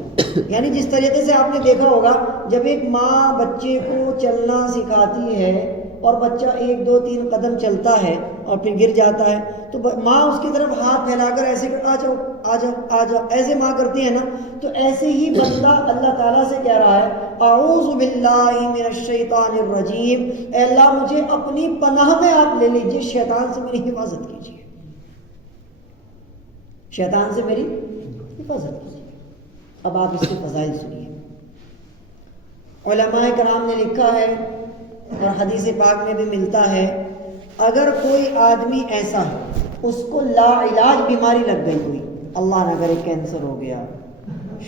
یعنی جس طریقے سے آپ نے دیکھا ہوگا جب ایک ماں بچے کو چلنا سکھاتی ہے اور بچہ 1 2 3 قدم چلتا ہے اور پھر گر جاتا ہے تو ماں اس کی طرف ہاتھ پھیلا کر ایسے آ جاؤ آ جاؤ آ جاؤ، ایسے ماں کرتی ہے نا، تو ایسے ہی بندہ اللہ تعالیٰ سے کہہ رہا ہے اعوذ باللہ من الشیطان الرجیم، اے اللہ مجھے اپنی پناہ میں آپ لے لیجیے، شیطان سے میری حفاظت کیجیے، شیطان سے میری حفاظت کیجیے۔ اب آپ اس کے فضائل سنیے۔ علماء کرام نے لکھا ہے اور حدیث پاک میں بھی ملتا ہے، اگر کوئی آدمی ایسا ہے اس کو لا علاج بیماری لگ گئی، کوئی اللہ نہ کرے کینسر ہو گیا،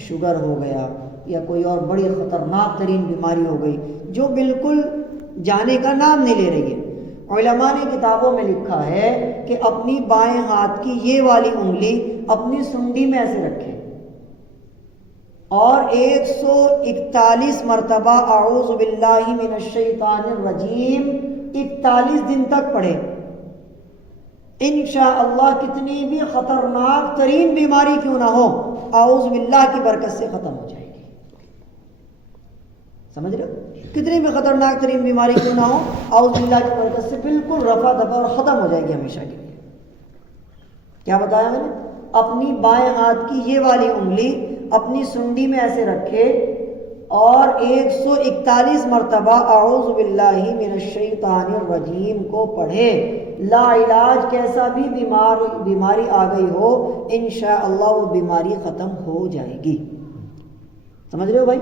شوگر ہو گیا، یا کوئی اور بڑی خطرناک ترین بیماری ہو گئی جو بالکل جانے کا نام نہیں لے رہی ہے، علماء نے کتابوں میں لکھا ہے کہ اپنی بائیں ہاتھ کی یہ والی انگلی اپنی سنڈی میں ایسے رکھے اور 141 مرتبہ اعوذ باللہ من الشیطان الرجیم 41 دن تک پڑھے، انشاءاللہ کتنی بھی خطرناک ترین بیماری کیوں نہ ہو اعوذ باللہ کی برکت سے ختم ہو جائے گی۔ سمجھ رہے ہو؟ کتنی بھی خطرناک ترین بیماری کیوں نہ ہو اعوذ باللہ کی برکت سے بالکل رفع دفع اور ختم ہو جائے گی ہمیشہ کے لیے۔ کیا بتایا میں نے؟ اپنی بائیں ہاتھ کی یہ والی انگلی اپنی سنڈی میں ایسے رکھے اور 141 مرتبہ اعوذ باللہ من الشیطان الرجیم کو پڑھے، لا علاج کیسا بھی بیماری آ گئی ہو انشاءاللہ وہ بیماری ختم ہو جائے گی۔ سمجھ رہے ہو بھائی؟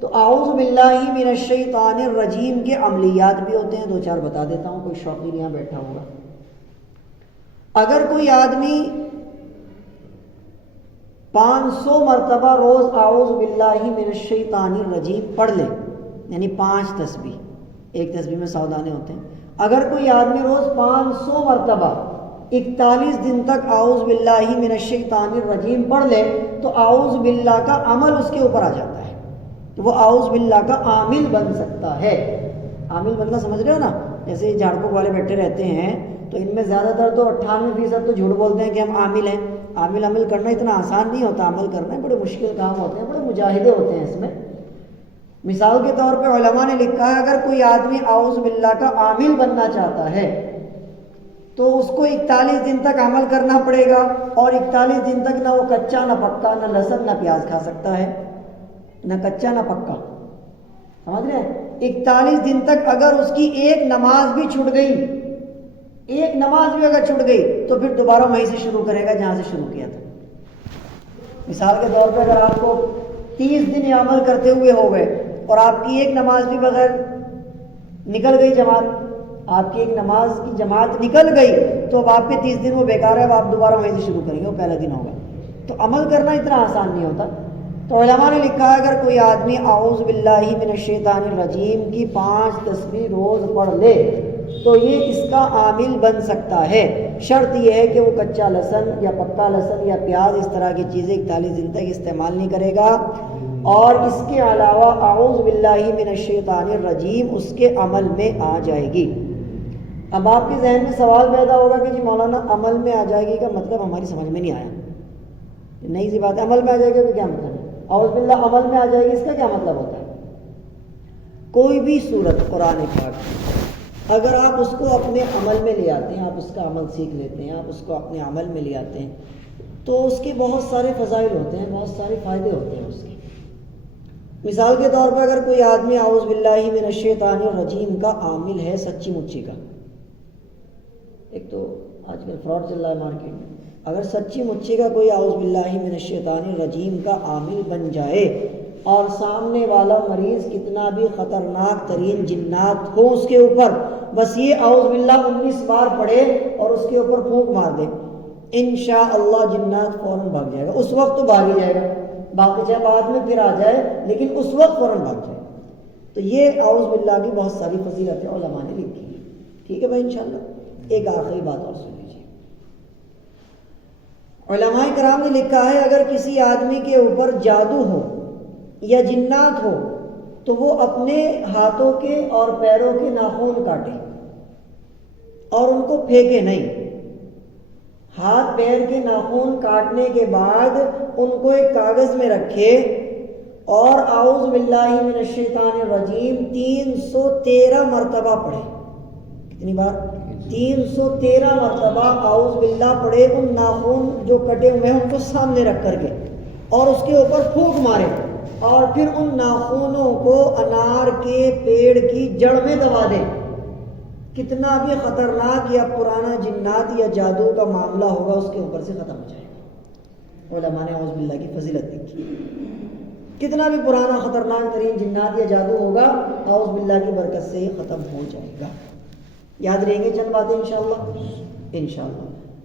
تو اعوذ باللہ من الشیطان الرجیم کے عملیات بھی ہوتے ہیں، 2-4 بتا دیتا ہوں، کوئی شوقین یہاں بیٹھا ہوگا۔ اگر کوئی آدمی 500 مرتبہ روز اعوذ باللہ من الشیطان الرجیم پڑھ لے، یعنی 5 تسبیح، ایک تسبیح میں 100 دانے ہوتے ہیں، اگر کوئی آدمی روز 500 مرتبہ 41 دن تک اعوذ باللہ من الشیطان الرجیم پڑھ لے تو اعوذ باللہ کا عمل اس کے اوپر آ جاتا ہے، تو وہ اعوذ باللہ کا عامل بن سکتا ہے۔ عامل بننا سمجھ رہے ہو نا؟ جیسے جھاڑ پھونک والے بیٹھے رہتے ہیں تو ان میں زیادہ تر تو 98% تو جھوٹ بولتے ہیں کہ ہم عامل ہیں۔ عامل کرنا اتنا آسان نہیں ہوتا، عمل کرنا بڑے مشکل کام ہوتے ہیں، بڑے مجاہدے ہوتے ہیں اس میں۔ مثال کے طور پہ علماء نے لکھا ہے اگر کوئی آدمی اعوذ باللہ کا عامل بننا چاہتا ہے تو اس کو 41 دن تک عمل کرنا پڑے گا، اور 41 دن تک نہ وہ کچا نہ پکا، نہ لہسن نہ پیاز کھا سکتا ہے، نہ کچا نہ پکا، سمجھ رہے ہیں؟ 41 دن تک اگر اس کی ایک نماز بھی چھوٹ گئی، ایک نماز بھی اگر چھوٹ گئی تو پھر دوبارہ وہیں سے شروع کرے گا جہاں سے شروع کیا تھا۔ مثال کے طور پہ اگر آپ کو 30 دن یہ عمل کرتے ہوئے ہو گئے اور آپ کی ایک نماز بھی بغیر نکل گئی جماعت، آپ کی ایک نماز کی جماعت نکل گئی تو اب آپ کے 30 دن وہ بیکار ہے، اب آپ دوبارہ وہیں سے شروع کریں گے، وہ پہلا دن ہوگا۔ تو عمل کرنا اتنا آسان نہیں ہوتا۔ تو علماء نے لکھا ہے اگر کوئی آدمی اعوذ باللہ من الشیطان الرجیم کی 5 تسبیح روز پڑھ لے تو یہ اس کا عامل بن سکتا ہے۔ شرط یہ ہے کہ وہ کچا لہسن یا پکا لہسن یا پیاز اس طرح کی چیزیں 41 دن تک استعمال نہیں کرے گا، اور اس کے علاوہ اعوذ باللہ من الشیطان الرجیم اس کے عمل میں آ جائے گی۔ اب آپ کے ذہن میں سوال پیدا ہوگا کہ جی مولانا عمل میں آ جائے گی کا مطلب ہماری سمجھ میں نہیں آیا، نئی سی بات ہے، عمل میں آ جائے گی تو کیا مطلب ہے؟ اعوذ باللہ عمل میں آ جائے گی، اس کا کیا مطلب ہوتا ہے؟ کوئی بھی صورت قرآن پاک اگر آپ اس کو اپنے عمل میں لے آتے ہیں، آپ اس کا عمل سیکھ لیتے ہیں، آپ اس کو اپنے عمل میں لے آتے ہیں تو اس کے بہت سارے فضائل ہوتے ہیں، بہت سارے فائدے ہوتے ہیں اس کے۔ مثال کے طور پر اگر کوئی آدمی اعوذ باللہ من الشیطان الرجیم کا عامل ہے سچی مچی کا، ایک تو آج کل فراڈ چل رہا ہے مارکیٹ میں، اگر سچی مچی کا کوئی اعوذ باللہ من الشیطان الرجیم کا عامل بن جائے اور سامنے والا مریض کتنا بھی خطرناک ترین جنات ہو اس کے اوپر، بس یہ اعوذ باللہ 19 بار پڑھے اور اس کے اوپر پھونک مار دے، انشاءاللہ جنات فوراً بھاگ جائے گا۔ اس وقت تو بھاگ ہی جائے گا، باقی چاہے بعد میں پھر آ جائے لیکن اس وقت فوراً بھاگ جائے گا۔ تو یہ اعوذ باللہ کی بہت ساری فضیلتیں علماء نے لکھی ہیں۔ ٹھیک ہے بھائی، انشاءاللہ ایک آخری بات اور سن لیجیے۔ علماء کرام نے لکھا ہے اگر کسی آدمی کے اوپر جادو ہو یا جنات ہو تو وہ اپنے ہاتھوں کے اور پیروں کے ناخن کاٹے اور ان کو پھینکے نہیں۔ ہاتھ پیر کے ناخن کاٹنے کے بعد ان کو ایک کاغذ میں رکھے اور اعوذ باللہ من الشیطان الرجیم 313 مرتبہ پڑھے۔ کتنی بار؟ 313 مرتبہ اعوذ باللہ پڑھے، ان ناخن جو کٹے ہوئے ہیں ان کو سامنے رکھ کر کے اور اس کے اوپر پھونک مارے، اور پھر ان ناخنوں کو انار کے پیڑ کی جڑ میں دبا دے۔ کتنا بھی خطرناک یا پرانا جنات یا جادو کا معاملہ ہوگا اس کے اوپر سے ختم ہو جائے گا۔ علماء نے اعوذ باللہ کی فضیلت لکھی، کتنا بھی پرانا خطرناک ترین جنات یا جادو ہوگا اعوذ باللہ کی برکت سے ہی ختم ہو جائے گا۔ یاد رہیں گے چند باتیں انشاءاللہ۔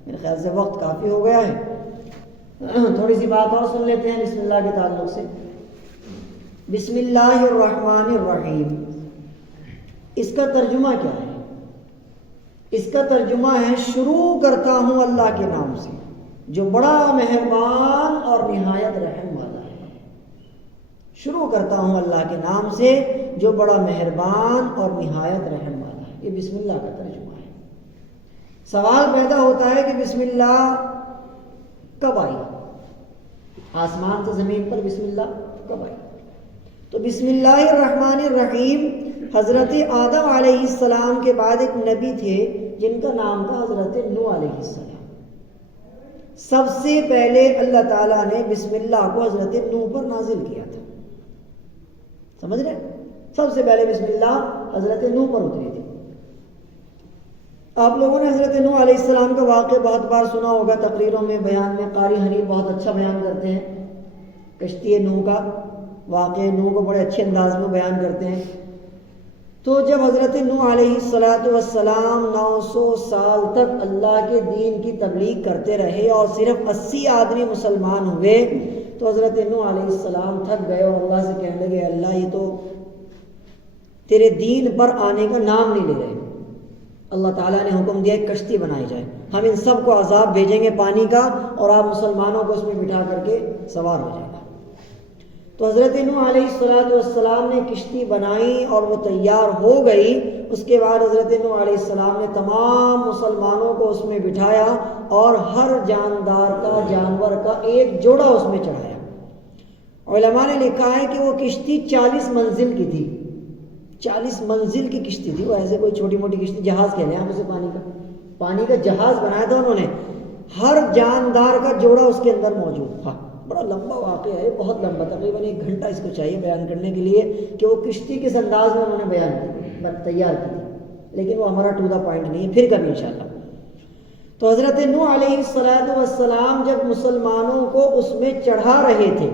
میرے خیال سے وقت کافی ہو گیا ہے، تھوڑی سی بات اور سن لیتے ہیں بسم اللہ کے تعلق سے۔ بسم اللہ الرحمن الرحیم، اس کا ترجمہ کیا ہے؟ اس کا ترجمہ ہے شروع کرتا ہوں اللہ کے نام سے جو بڑا مہربان اور نہایت رحم والا ہے۔ شروع کرتا ہوں اللہ کے نام سے جو بڑا مہربان اور نہایت رحم والا ہے۔ یہ بسم اللہ کا ترجمہ ہے۔ سوال پیدا ہوتا ہے کہ بسم اللہ کب آئی؟ آسمان سے زمین پر بسم اللہ کب آئی؟ تو بسم اللہ الرحمن الرحیم حضرت آدم علیہ السلام کے بعد ایک نبی تھے جن کا نام تھا حضرت نوح علیہ السلام۔ سب سے پہلے اللہ تعالیٰ نے بسم اللہ کو حضرت نوح پر نازل کیا تھا، سمجھ رہے؟ سب سے پہلے بسم اللہ حضرت نوح پر اتری تھی۔ آپ لوگوں نے حضرت نوح علیہ السلام کا واقعہ بہت بار سنا ہوگا، تقریروں میں، بیان میں، قاری حنیف بہت اچھا بیان کرتے ہیں کشتی نوح کا واقعہ، نوح کو بڑے اچھے انداز میں بیان کرتے ہیں۔ تو جب حضرت نوح علیہ السلام 900 سال تک اللہ کے دین کی تبلیغ کرتے رہے اور صرف 80 آدمی مسلمان ہوئے تو حضرت نوح علیہ السلام تھک گئے اور اللہ سے کہنے لگے اللہ یہ تو تیرے دین پر آنے کا نام نہیں لے رہے، اللہ تعالیٰ نے حکم دیا ایک کشتی بنائی جائے، ہم ان سب کو عذاب بھیجیں گے پانی کا اور آپ مسلمانوں کو اس میں بٹھا کر کے سوار ہو جائے گا۔ تو حضرت نوح علیہ السلام نے کشتی بنائی اور وہ تیار ہو گئی۔ اس کے بعد حضرت نوح علیہ السلام نے تمام مسلمانوں کو اس میں بٹھایا اور ہر جاندار کا، جانور کا ایک جوڑا اس میں چڑھایا۔ علماء نے لکھا ہے کہ وہ کشتی 40 منزل کی تھی، 40 منزل کی کشتی تھی، وہ ایسے کوئی چھوٹی موٹی کشتی، جہاز کہہ لیں آپ اسے، پانی کا جہاز بنایا تھا انہوں نے، ہر جاندار کا جوڑا اس کے اندر موجود تھا۔ بڑا لمبا واقعہ ہے، بہت لمبا، تقریباً 1 گھنٹہ اس کو چاہیے بیان کرنے کے لیے کہ وہ کشتی کس انداز میں انہوں نے بیان کی، تیار کی تھی، لیکن وہ ہمارا ٹو دا پوائنٹ نہیں ہے، پھر کبھی انشاءاللہ۔ تو حضرت نوح علیہ السلام جب مسلمانوں کو اس میں چڑھا رہے تھے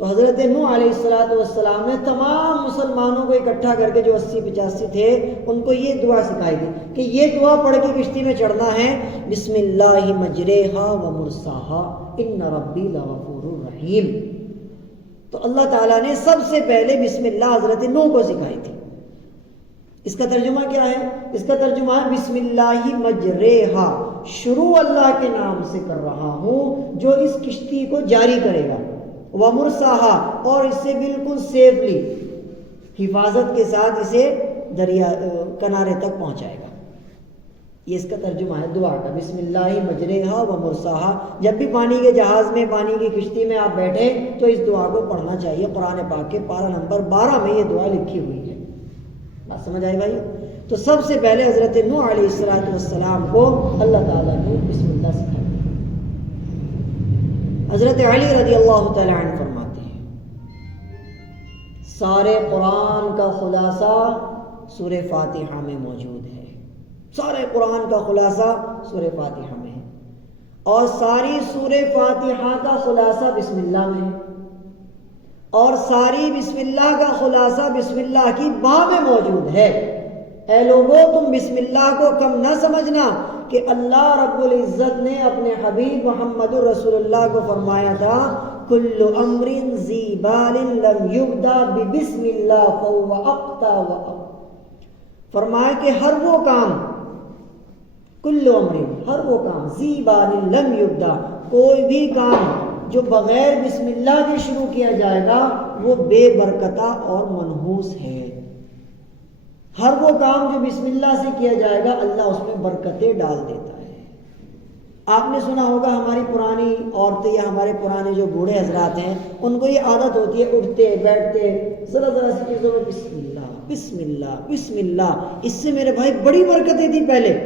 تو حضرت نوح علیہ السلام نے تمام مسلمانوں کو اکٹھا کر کے، جو 80-85 تھے، ان کو یہ دعا سکھائی تھی کہ یہ دعا پڑھ کے کشتی میں چڑھنا ہے، بسم اللہ مجریہا و مرساہا ان ربی لغفور رحیم۔ تو اللہ تعالیٰ نے سب سے پہلے بسم اللہ حضرت نوح کو سکھائی تھی۔ اس کا ترجمہ کیا ہے؟ اس کا ترجمہ ہے بسم اللہ مجریہا، شروع اللہ کے نام سے کر رہا ہوں جو اس کشتی کو جاری کرے گا، ومرساہا، اور اس سے بالکل سیفلی، حفاظت کے ساتھ اسے دریا کنارے تک پہنچائے گا۔ یہ اس کا ترجمہ ہے دعا کا، بسم اللہ مجریہا ومرساہا۔ جب بھی پانی کے جہاز میں، پانی کی کشتی میں آپ بیٹھے تو اس دعا کو پڑھنا چاہیے۔ قرآن پاک کے پارہ نمبر 12 میں یہ دعا لکھی ہوئی ہے۔ بات سمجھ آئی بھائی؟ تو سب سے پہلے حضرت نوح علیہ السلام کو اللہ تعالیٰ نے بسم اللہ سکھائی۔ حضرت علی رضی اللہ تعالیٰ عنہ فرماتے ہیں سارے قرآن کا خلاصہ سورہ فاتحہ میں موجود ہے، سارے قرآن کا خلاصہ سورہ فاتحہ میں ہے، اور ساری سورہ فاتحہ کا خلاصہ بسم اللہ میں ہے، اور ساری بسم اللہ کا خلاصہ بسم اللہ کی با میں موجود ہے۔ اے لوگوں، تم بسم اللہ کو کم نہ سمجھنا کہ اللہ رب العزت نے اپنے حبیب محمد رسول اللہ کو فرمایا تھا کل امر ذی بال لم یبدا ببسم اللہ فهو اقطع وأقطع۔ فرمایا کہ ہر وہ کام، کل امر، ہر وہ کام، ذی بال لم یبدا، کوئی بھی کام جو بغیر بسم اللہ کے شروع کیا جائے گا وہ بے برکتہ اور منحوس ہے۔ ہر وہ کام جو بسم اللہ سے کیا جائے گا اللہ اس میں برکتیں ڈال دیتا ہے۔ آپ نے سنا ہوگا ہماری پرانی عورتیں یا ہمارے پرانے جو بوڑھے حضرات ہیں، ان کو یہ عادت ہوتی ہے اٹھتے بیٹھتے ذرا ذرا سی چیزوں میں بسم اللہ بسم اللہ بسم اللہ۔ اس سے میرے بھائی بڑی برکتیں تھیں، پہلے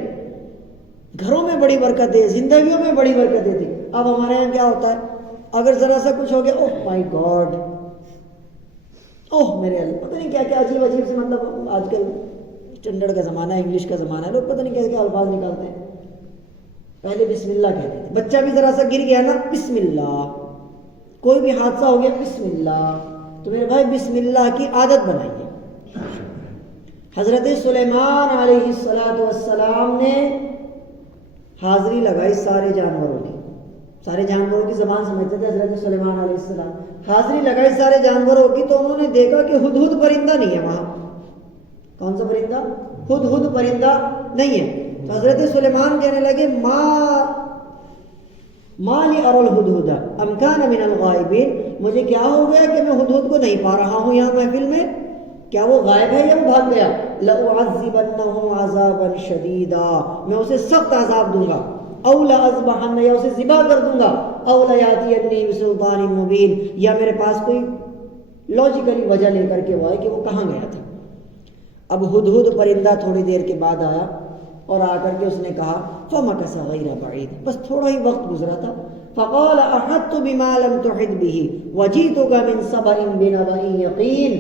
گھروں میں بڑی برکتیں، زندگیوں میں بڑی برکتیں تھیں۔ اب ہمارے یہاں کیا ہوتا ہے، اگر ذرا سا کچھ ہو گیا، اوہ مائی گاڈ، اوہ میرے اللہ، پتہ نہیں کیا کیا عجیب عجیب سے، مطلب آج کل چنڈڑ کا زمانہ ہے، انگلش کا زمانہ ہے، لوگ پتہ نہیں کیسے کیا الفاظ نکالتے ہیں۔ پہلے بسم اللہ کہتے تھے، بچہ بھی ذرا سا گر گیا نا بسم اللہ، کوئی بھی حادثہ ہو گیا بسم اللہ۔ تو میرے بھائی بسم اللہ کی عادت بنائیے۔ حضرت سلیمان علیہ السلام نے حاضری لگائی سارے جانوروں کی، سارے جانوروں کی زبان سمجھتے تھے حضرت سلیمان علیہ السلام، حاضری لگائی سارے جانوروں کی، تو انہوں نے دیکھا کہ ہدہد پرندہ نہیں ہے وہاں۔ کون سا پرندہ؟ ہدہد پرندہ نہیں ہے۔ تو حضرت سلیمان کہنے لگے ما لی اری الہدہد ام کان من الغائبین، مجھے کیا ہو گیا کہ میں ہدہد کو نہیں پا رہا ہوں یہاں محفل میں، کیا وہ غائب ہے یا وہ بھاگ گیا؟ لأعذبنہ عذابا شدیدا، میں اسے سخت عذاب دوں گا، او لأذبحن، یا اسے ذبح کر دوں گا، او لیاتینی بسلطان مبین، یا میرے پاس کوئی لاجیکلی وجہ لے کر کے وہ آئے کہ وہ کہاں گیا تھا۔ اب ہدہد پرندہ تھوڑی دیر کے بعد آیا اور آ کر کے اس نے کہا فمکث غیر بعید، بس تھوڑا ہی وقت گزرا تھا، فقال احطت بما لم تحط به وجئتک من سبأ بنبأ یقین،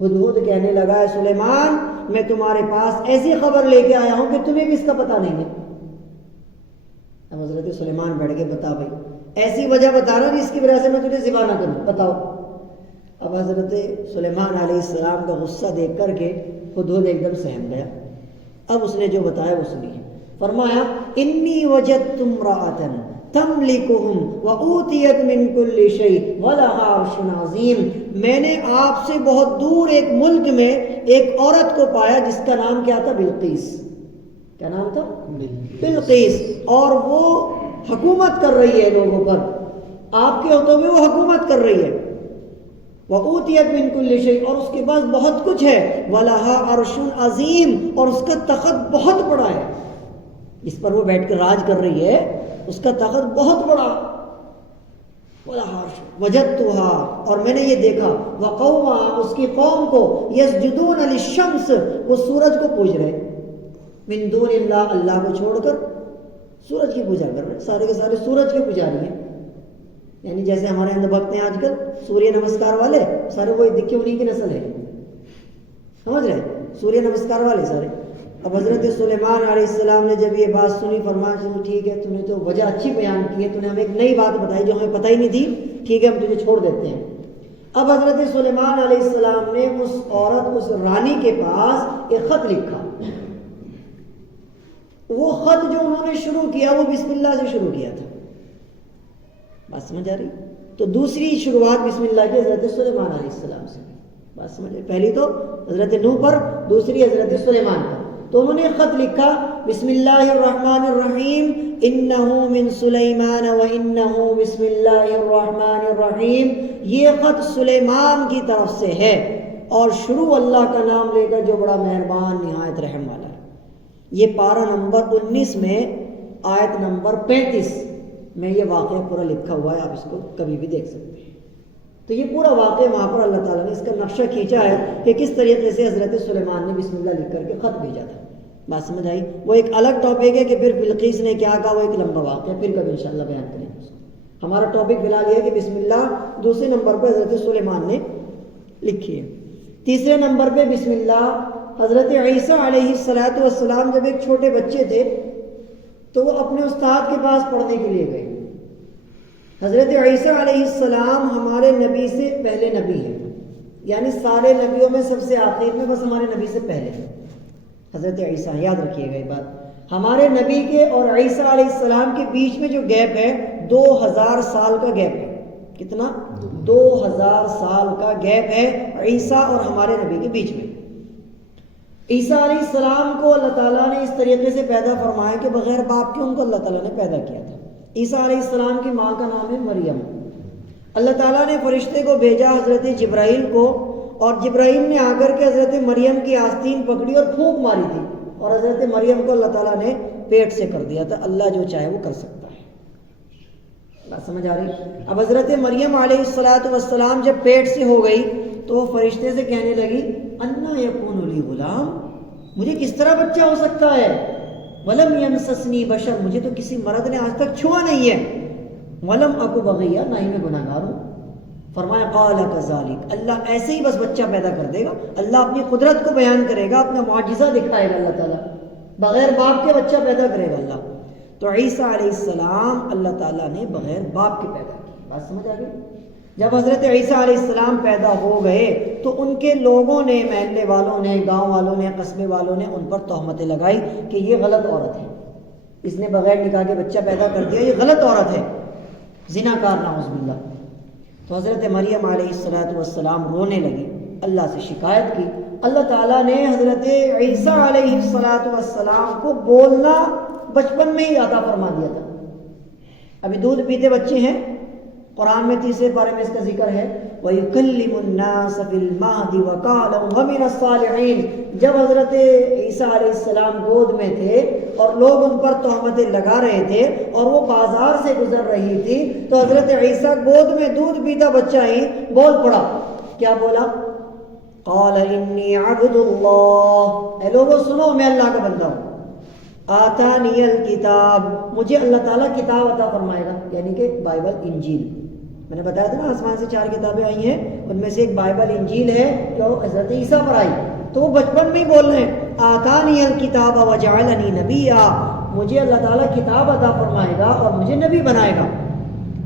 ہدہد کہنے لگا ہے سلیمان میں تمہارے پاس ایسی خبر لے کے آیا ہوں کہ تمہیں بھی اس کا پتہ نہیں ہے۔ اب حضرت سلیمان بیٹھ کے بتا بھائی ایسی وجہ بتا رہا جس کی وجہ سے میں تجھے ذبح نہ کروں، بتاؤ۔ اب حضرت سلیمان علیہ السلام کا غصہ دیکھ کر کے ہدہد ایک دم سہم گیا۔ اب اس نے جو بتایا وہ سنیے، فرمایا انی وجدت امرأۃ تملکہم وأوتیت من کل شیء ولہا عرش عظیم. میں نے آپ سے بہت دور ایک ملک میں ایک عورت کو پایا جس کا نام کیا تھا؟ بلقیس. کیا نام تھا؟ بلقیس. اور وہ حکومت کر رہی ہے لوگوں پر، آپ کے ہوتے ہوئے وہ حکومت کر رہی ہے. وَأُوتِيَتْ مِن كُلِّ شَيْءٍ، اور اس کے پاس بہت کچھ ہے. وَلَهَا عَرْشٌ عَظِيمٌ، اور اس کا تخت بہت بڑا ہے، اس پر وہ بیٹھ کر راج کر رہی ہے، اس کا تخت بہت بڑا. وَلَهَا عَرْشٌ وَجَدْتُهَا، اور میں نے یہ دیکھا. وَقَوْمَهَا، اس کی قوم کو. يَسْجُدُونَ لِلشَّمْسِ، وہ سورج کو پوج رہے. من دون اللہ، اللہ کو چھوڑ کر سورج کی پوجا کر رہے، سارے کے سارے سورج کے پجاری ہیں. یعنی جیسے ہمارے اندر بھکت ہیں آج کل سوریہ نمسکار والے، سارے وہی دکھے انہیں کی نسل ہے، سمجھ رہے ہیں؟ سوریہ نمسکار والے سارے. اب حضرت سلیمان علیہ السلام نے جب یہ بات سنی، فرمایا چلو ٹھیک ہے، تم نے تو وجہ اچھی بیان کی ہے، تم نے ہمیں ایک نئی بات بتائی جو ہمیں پتہ ہی نہیں تھی، ٹھیک ہے ہم تجھے چھوڑ دیتے ہیں. اب حضرت سلیمان علیہ السلام نے اس عورت، اس رانی کے پاس ایک خط لکھا. وہ خط جو انہوں نے شروع کیا وہ بسم اللہ سے شروع کیا تھا. بات سمجھ آ رہی؟ تو دوسری شروعات بسم اللہ کی حضرت سلیمان علیہ السلام سے. بات سمجھ آئی؟ پہلی تو حضرت نوح پر، دوسری حضرت سلیمان پر. تو انہوں نے خط لکھا بسم اللہ الرحمن الرحیم انہو من سلیمان و انہو بسم اللہ الرحمن الرحیم. یہ خط سلیمان کی طرف سے ہے اور شروع اللہ کا نام لے کر جو بڑا مہربان نہایت رحم والا ہے. یہ پارہ نمبر 19 میں آیت نمبر 35 میں یہ واقعہ پورا لکھا ہوا ہے، آپ اس کو کبھی بھی دیکھ سکتے ہیں. تو یہ پورا واقعہ وہاں پر اللہ تعالیٰ نے اس کا نقشہ کھینچا ہے کہ کس طریقے سے حضرت سلیمان نے بسم اللہ لکھ کر کے خط بھیجا تھا. بات سمجھ آئی؟ وہ ایک الگ ٹاپک ہے کہ پھر بلقیس نے کیا کہا، وہ ایک لمبا واقعہ ہے، پھر کبھی انشاءاللہ بیان کریں گے اس کو. ہمارا ٹاپک فی الحال یہ ہے کہ بسم اللہ دوسرے نمبر پہ حضرت سلیمان نے لکھی ہے. تیسرے نمبر پہ بسم اللہ حضرت عیسیٰ علیہ السلام جب ایک چھوٹے بچے تھے تو وہ اپنے استاد کے پاس پڑھنے کے لیے گئے. حضرت عیسیٰ علیہ السلام ہمارے نبی سے پہلے نبی ہیں، یعنی سارے نبیوں میں سب سے آخر میں، بس ہمارے نبی سے پہلے ہیں حضرت عیسیٰ. یاد رکھیے گا یہ بات، ہمارے نبی کے اور عیسیٰ علیہ السلام کے بیچ میں جو گیپ ہے 2000 سال کا گیپ ہے. کتنا؟ 2000 سال کا گیپ ہے عیسیٰ اور ہمارے نبی کے بیچ میں. عیسیٰ علیہ السلام کو اللہ تعالیٰ نے اس طریقے سے پیدا فرمایا کہ بغیر باپ کے ان کو اللہ تعالیٰ نے پیدا کیا تھا. عیسیٰ علیہ السلام کی ماں کا نام ہے مریم. اللہ تعالیٰ نے فرشتے کو بھیجا حضرت جبرائیل کو، اور جبرائیل نے آ کر کے حضرت مریم کی آستین پکڑی اور پھونک ماری تھی، اور حضرت مریم کو اللہ تعالیٰ نے پیٹ سے کر دیا تھا. اللہ جو چاہے وہ کر سکتا ہے. بات سمجھ آ رہی؟ اب حضرت مریم علیہ السلام جب پیٹ سے ہو گئی تو وہ فرشتے سے کہنے لگی انا یکون لی غلام، مجھے کس طرح بچہ ہو سکتا ہے؟ ولم یمسسنی بشر، مجھے تو کسی مرد نے آج تک چھوا نہیں ہے. ولم اکو بغیہ، نہ ہی میں گناہگار ہوں. فرمایا قال کذالک، اللہ ایسے ہی بس بچہ پیدا کر دے گا. اللہ اپنی قدرت کو بیان کرے گا، اپنا معجزہ دکھائے گا. اللہ تعالیٰ بغیر باپ کے بچہ پیدا کرے گا اللہ. تو عیسیٰ علیہ السلام اللہ تعالیٰ نے بغیر باپ کے پیدا کی. بات سمجھ آ گئی؟ جب حضرت عیسیٰ علیہ السلام پیدا ہو گئے تو ان کے لوگوں نے، محلے والوں نے، گاؤں والوں نے، قصبے والوں نے ان پر تہمتیں لگائی کہ یہ غلط عورت ہے، اس نے بغیر نکاح کے بچہ پیدا کر دیا، یہ غلط عورت ہے، زنا کار، نعوذ باللہ. تو حضرت مریم علیہ السلام رونے لگی، اللہ سے شکایت کی. اللہ تعالیٰ نے حضرت عیسیٰ علیہ السلام کو بولنا بچپن میں ہی عطا فرما دیا تھا. ابھی دودھ پیتے بچے ہیں، قرآن میں تیسرے پارے میں اس کا ذکر ہے وَيُكَلِّمُ النَّاسَ فِي الْمَهْدِ وَكَهْلًا وَمِنَ الصَّالِحِينَ. جب حضرت عیسیٰ علیہ السلام گود میں تھے اور لوگ ان پر تہمتیں لگا رہے تھے اور وہ بازار سے گزر رہی تھی تو حضرت عیسیٰ گود میں دودھ پیتا بچہ ہی بول پڑا. کیا بولا؟ قَالَ إِنِّي عَبْدُ اللَّهِ، اے لوگوں سنو میں اللہ کا بندہ ہوں. آتانی الکتاب، مجھے اللہ تعالیٰ کتاب عطا فرمائے گا، یعنی کہ بائبل انجیل. میں نے بتایا تھا نا آسمان سے 4 کتابیں آئی ہیں، ان میں سے ایک بائبل انجیل ہے جو حضرت عیسیٰ پر آئی. تو وہ بچپن میں ہی بول رہے ہیں آتانی الکتاب وجعلنی نبیا، مجھے اللہ تعالیٰ کتاب عطا فرمائے گا اور مجھے نبی بنائے گا.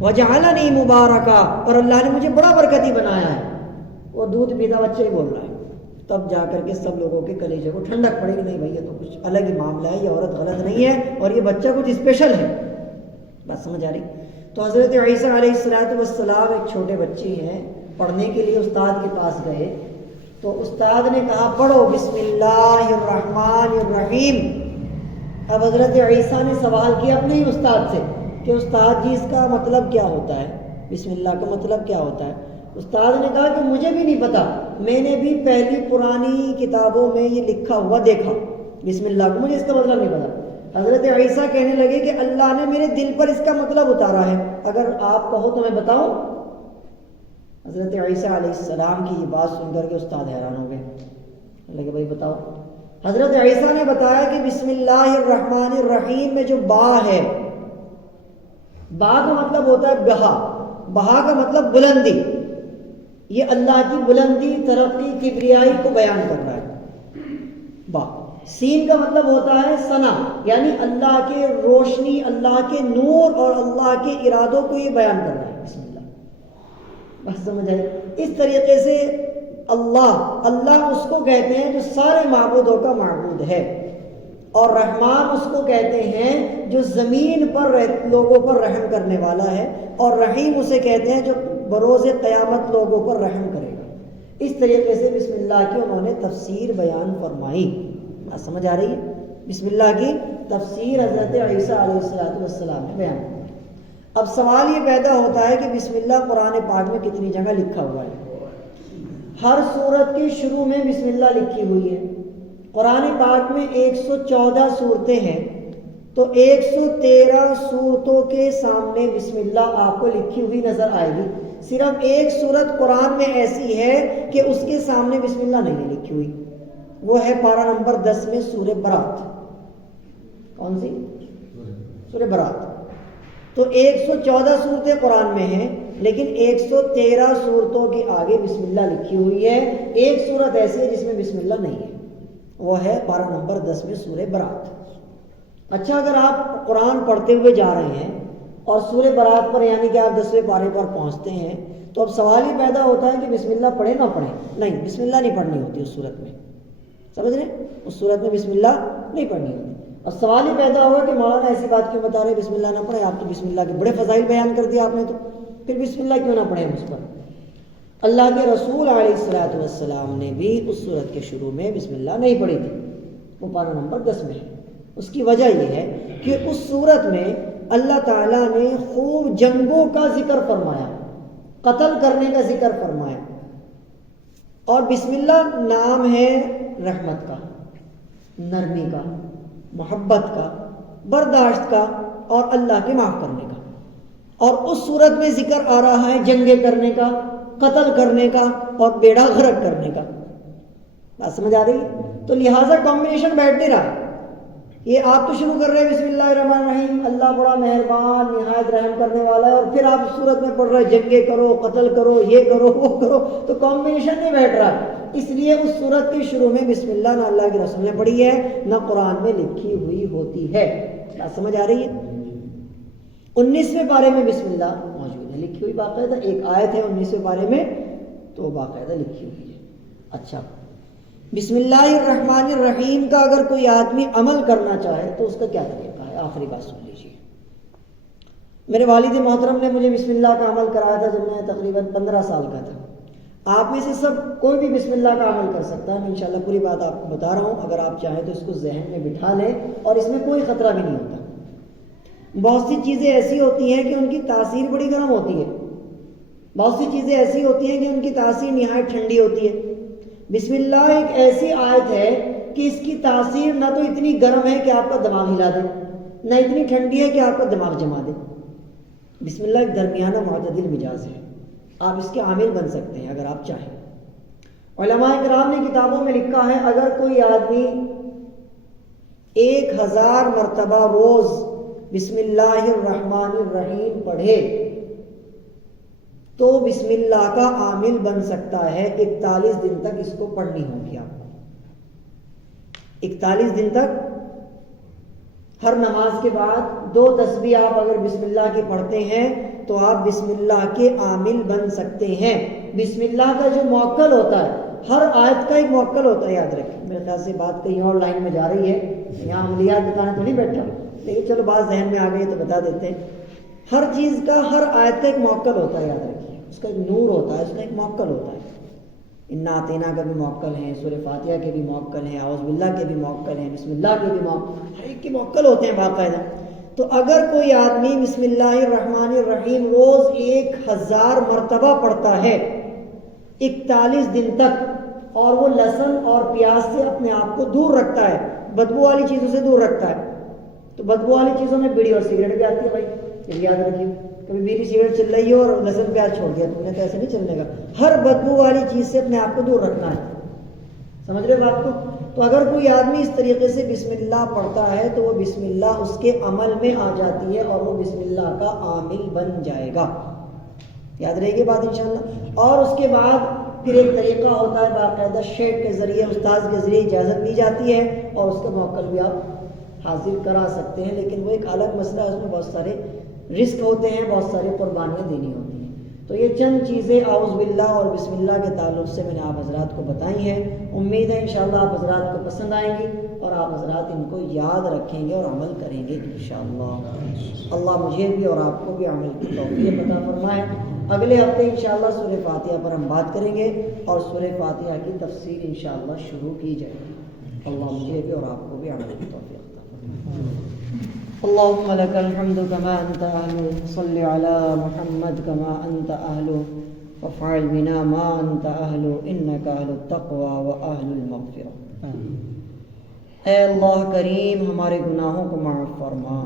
وجعلنی مبارکا، اور اللہ نے مجھے بڑا برکتی بنایا ہے. وہ دودھ پیتا بچہ ہی بول رہا ہے. تب جا کر کے سب لوگوں کے کلیجے کو ٹھنڈک پڑے گی، نہیں بھائی یہ تو کچھ الگ ہی معاملہ ہے، یہ عورت غلط نہیں ہے اور یہ بچہ کچھ اسپیشل ہے. بات سمجھ آ رہی؟ تو حضرت عیسیٰ علیہ السلام ایک چھوٹے بچے ہیں، پڑھنے کے لیے استاد کے پاس گئے تو استاد نے کہا پڑھو بسم اللہ الرحمن الرحیم۔ اب حضرت عیسیٰ نے سوال کیا اپنے ہی استاد سے کہ استاد جی اس کا مطلب کیا ہوتا ہے، بسم اللہ کا مطلب کیا ہوتا ہے؟ استاد نے کہا کہ مجھے بھی نہیں پتا، میں نے بھی پہلی پرانی کتابوں میں یہ لکھا ہوا دیکھا بسم اللہ کو، مجھے اس کا مطلب نہیں پتا۔ حضرت عیسیٰ کہنے لگے کہ اللہ نے میرے دل پر اس کا مطلب اتارا ہے، اگر آپ کہو تو میں بتاؤں؟ حضرت عیسیٰ علیہ السلام کی یہ بات سن کر کے استاد حیران ہو گئے، لگے بھائی بتاؤ۔ حضرت عیسیٰ نے بتایا کہ بسم اللہ الرحمن الرحیم میں جو با ہے، با کا مطلب ہوتا ہے بہا، بہا کا مطلب بلندی، یہ اللہ کی بلندی، ترقی، کبریائی کو بیان کر رہا ہے با۔ سین کا مطلب ہوتا ہے ثنا، یعنی اللہ کے روشنی، اللہ کے نور اور اللہ کے ارادوں کو یہ بیان کر رہا ہے بسم اللہ۔ بس سمجھ آئے؟ اس طریقے سے اللہ اس کو کہتے ہیں جو سارے معبودوں کا معبود ہے، اور رحمان اس کو کہتے ہیں جو زمین پر لوگوں پر رحم کرنے والا ہے، اور رحیم اسے کہتے ہیں جو بروز قیامت لوگوں پر رحم کرے گا۔ اس طریقے سے بسم اللہ کی انہوں نے تفسیر بیان فرمائی۔ بات سمجھ آ رہی ہے؟ بسم اللہ کی تفسیر حضرت عیسیٰ علیہ السلام نے بیان کی۔ اب سوال یہ پیدا ہوتا ہے کہ بسم اللہ قرآن پاک میں کتنی جگہ لکھا ہوا ہے؟ ہر سورت کے شروع میں بسم اللہ لکھی ہوئی ہے۔ قرآن پاک میں 114 صورتیں ہیں، تو 113 صورتوں کے سامنے بسم اللہ آپ کو لکھی ہوئی نظر آئے گی۔ صرف ایک صورت قرآن میں ایسی ہے کہ اس کے سامنے بسم اللہ نہیں لکھی ہوئی، وہ ہے پارہ نمبر 10 میں سورہ برات۔ کون سی؟ سورہ برات۔ تو 114 صورتیں قرآن میں ہیں، لیکن 113 صورتوں کے آگے بسم اللہ لکھی ہوئی ہے۔ ایک صورت ایسی ہے جس میں بسم اللہ نہیں ہے، وہ ہے پارہ نمبر 10 میں سورہ برات۔ اچھا، اگر آپ قرآن پڑھتے ہوئے جا رہے ہیں اور سورہ برات پر یعنی کہ آپ 10ویں پارے پر پہنچتے ہیں، تو اب سوال ہی پیدا ہوتا ہے کہ بسم اللہ پڑھیں نہ پڑھیں؟ نہیں، بسم اللہ نہیں پڑھنی ہوتی اس صورت میں، سمجھ رہے ہیں؟ اس صورت میں بسم اللہ نہیں پڑھنی ہوتی۔ اب سوال ہی پیدا ہوا کہ مولانا ایسی بات کیوں بتا رہے بسم اللہ نہ پڑھیں؟ آپ تو بسم اللہ کے بڑے فضائل بیان کر دیا آپ نے، تو پھر بسم اللہ کیوں نہ پڑھیں اس پر؟ اللہ کے رسول علیہ السلام نے بھی اس صورت کے شروع میں بسم اللہ نہیں پڑھی تھی، وہ پارہ نمبر 10 میں ہے۔ اس کی وجہ یہ ہے کہ اس صورت میں اللہ تعالیٰ نے خوب جنگوں کا ذکر فرمایا، قتل کرنے کا ذکر فرمایا، اور بسم اللہ نام ہے رحمت کا، نرمی کا، محبت کا، برداشت کا، اور اللہ کے معاف کرنے کا۔ اور اس صورت میں ذکر آ رہا ہے جنگیں کرنے کا، قتل کرنے کا، اور بیڑا غرق کرنے کا۔ بات سمجھ آ رہی ہے؟ تو لہٰذا کمبینیشن بیٹھ نہیں رہا۔ یہ آپ تو شروع کر رہے ہیں بسم اللہ الرحمن الرحیم، اللہ بڑا مہربان نہایت رحم کرنے والا ہے، اور پھر آپ صورت میں پڑھ رہے جنگیں کرو، قتل کرو، یہ کرو، وہ کرو، تو کمبینیشن نہیں بیٹھ رہا۔ اس لیے اس صورت کے شروع میں بسم اللہ نہ اللہ کے رسول نے پڑھی ہے، نہ قرآن میں لکھی ہوئی ہوتی ہے۔ بات سمجھ آ رہی ہے؟ 19ویں پارے میں بسم اللہ موجود ہے، لکھی ہوئی باقاعدہ، ایک آیت ہے 19ویں پارے میں، تو باقاعدہ لکھی ہوئی ہے۔ اچھا، بسم اللہ الرحمن الرحیم کا اگر کوئی آدمی عمل کرنا چاہے تو اس کا کیا طریقہ ہے؟ آخری بات سن لیجیے۔ میرے والد محترم نے مجھے بسم اللہ کا عمل کرایا تھا جب میں تقریباً 15 سال کا تھا۔ آپ میں سے سب کوئی بھی بسم اللہ کا عمل کر سکتا ہے، میں انشاءاللہ پوری بات آپ کو بتا رہا ہوں، اگر آپ چاہیں تو اس کو ذہن میں بٹھا لیں، اور اس میں کوئی خطرہ بھی نہیں ہوتا۔ بہت سی چیزیں ایسی ہوتی ہیں کہ ان کی تاثیر بڑی گرم ہوتی ہے، بہت سی چیزیں ایسی ہوتی ہیں کہ ان کی تاثیر نہایت ٹھنڈی ہوتی ہے۔ بسم اللہ ایک ایسی آیت ہے کہ اس کی تاثیر نہ تو اتنی گرم ہے کہ آپ کا دماغ ہلا دے، نہ اتنی ٹھنڈی ہے کہ آپ کا دماغ جما دے۔ بسم اللہ ایک درمیانہ معتدل مزاج ہے، آپ اس کے عامل بن سکتے ہیں اگر آپ چاہیں۔ علماء کرام نے کتابوں میں لکھا ہے اگر کوئی آدمی 1000 مرتبہ روز بسم اللہ الرحمن الرحیم پڑھے تو بسم اللہ کا عامل بن سکتا ہے۔ 41 دن تک اس کو پڑھنی ہوگی آپ کو، 41 دن تک ہر نماز کے بعد 2 تسبیح آپ اگر بسم اللہ کی پڑھتے ہیں تو آپ بسم اللہ کے عامل بن سکتے ہیں۔ بسم اللہ کا جو موکل ہوتا ہے، ہر آیت کا ایک موکل ہوتا ہے، یاد رکھیں۔ میرے خیال سے بات کہیں اور لائن میں جا رہی ہے، یہاں عملیات بتانے تو نہیں بیٹھا، لیکن چلو بات ذہن میں آ گئی تو بتا دیتے ہیں۔ ہر چیز کا، ہر آیت کا ایک موکل ہوتا ہے، یاد رکھیے، اس کا ایک نور ہوتا ہے، اس کا ایک موکل ہوتا ہے۔ انا اعطیناک کا بھی موکل ہیں، سورہ فاتحہ کے بھی موکل ہیں، اعوذ باللہ کے بھی موکل ہیں، بسم اللہ کے بھی موکل، ہر ایک کے موکل ہوتے ہیں باقاعدہ۔ تو اگر کوئی آدمی بسم اللہ الرحمن الرحیم روز 1000 مرتبہ پڑھتا ہے 41 دن تک، اور وہ لہسن اور پیاز سے اپنے آپ کو دور رکھتا ہے، بدبو والی چیزوں سے دور رکھتا ہے، تو بدبو والی چیزوں میں بیڑی اور سگریٹ بھی آتی ہے بھائی، یہ یاد رکھیے۔ کبھی بیڑی سگریٹ چل رہی ہو اور لہسن پیاز چھوڑ دیا تم نے، تو ایسے نہیں چلنے کا، ہر بدبو والی چیز سے اپنے آپ کو دور رکھنا ہے، سمجھ رہے بات کو؟ تو اگر کوئی آدمی اس طریقے سے بسم اللہ پڑھتا ہے تو وہ بسم اللہ اس کے عمل میں آ جاتی ہے اور وہ بسم اللہ کا عامل بن جائے گا، یاد رہے گی بات انشاءاللہ۔ اور اس کے بعد پھر ایک طریقہ ہوتا ہے باقاعدہ، شیخ کے ذریعے، استاذ کے ذریعے اجازت دی جاتی ہے اور اس کا موکل بھی آپ حاصل کرا سکتے ہیں، لیکن وہ ایک الگ مسئلہ ہے، اس میں بہت سارے رزق ہوتے ہیں، بہت ساری قربانیاں دینی ہوتی ہیں۔ تو یہ چند چیزیں اعوذ باللہ اور بسم اللہ کے تعلق سے میں نے آپ حضرات کو بتائی ہیں، امید ہے انشاءاللہ آپ حضرات کو پسند آئیں گی اور آپ حضرات ان کو یاد رکھیں گے اور عمل کریں گے انشاءاللہ۔ اللہ مجھے بھی اور آپ کو بھی عمل کی توفیق عطا فرمائے۔ اگلے ہفتے انشاءاللہ سورہ فاتحہ پر ہم بات کریں گے اور سورہ فاتحہ کی تفسیر انشاءاللہ شروع کی جائے گی۔ اللہ مجھے بھی اور آپ کو بھی عمل کی توفیق عطا فرمائے۔ اللهم لك الحمد كما أنت أهله، صل على محمد كما أنت أهله، وافعل بنا ما أنت أهله، إنك أهل التقوى وأهل المغفرة۔ اے اللہ کریم ہمارے گناہوں کو معاف فرما،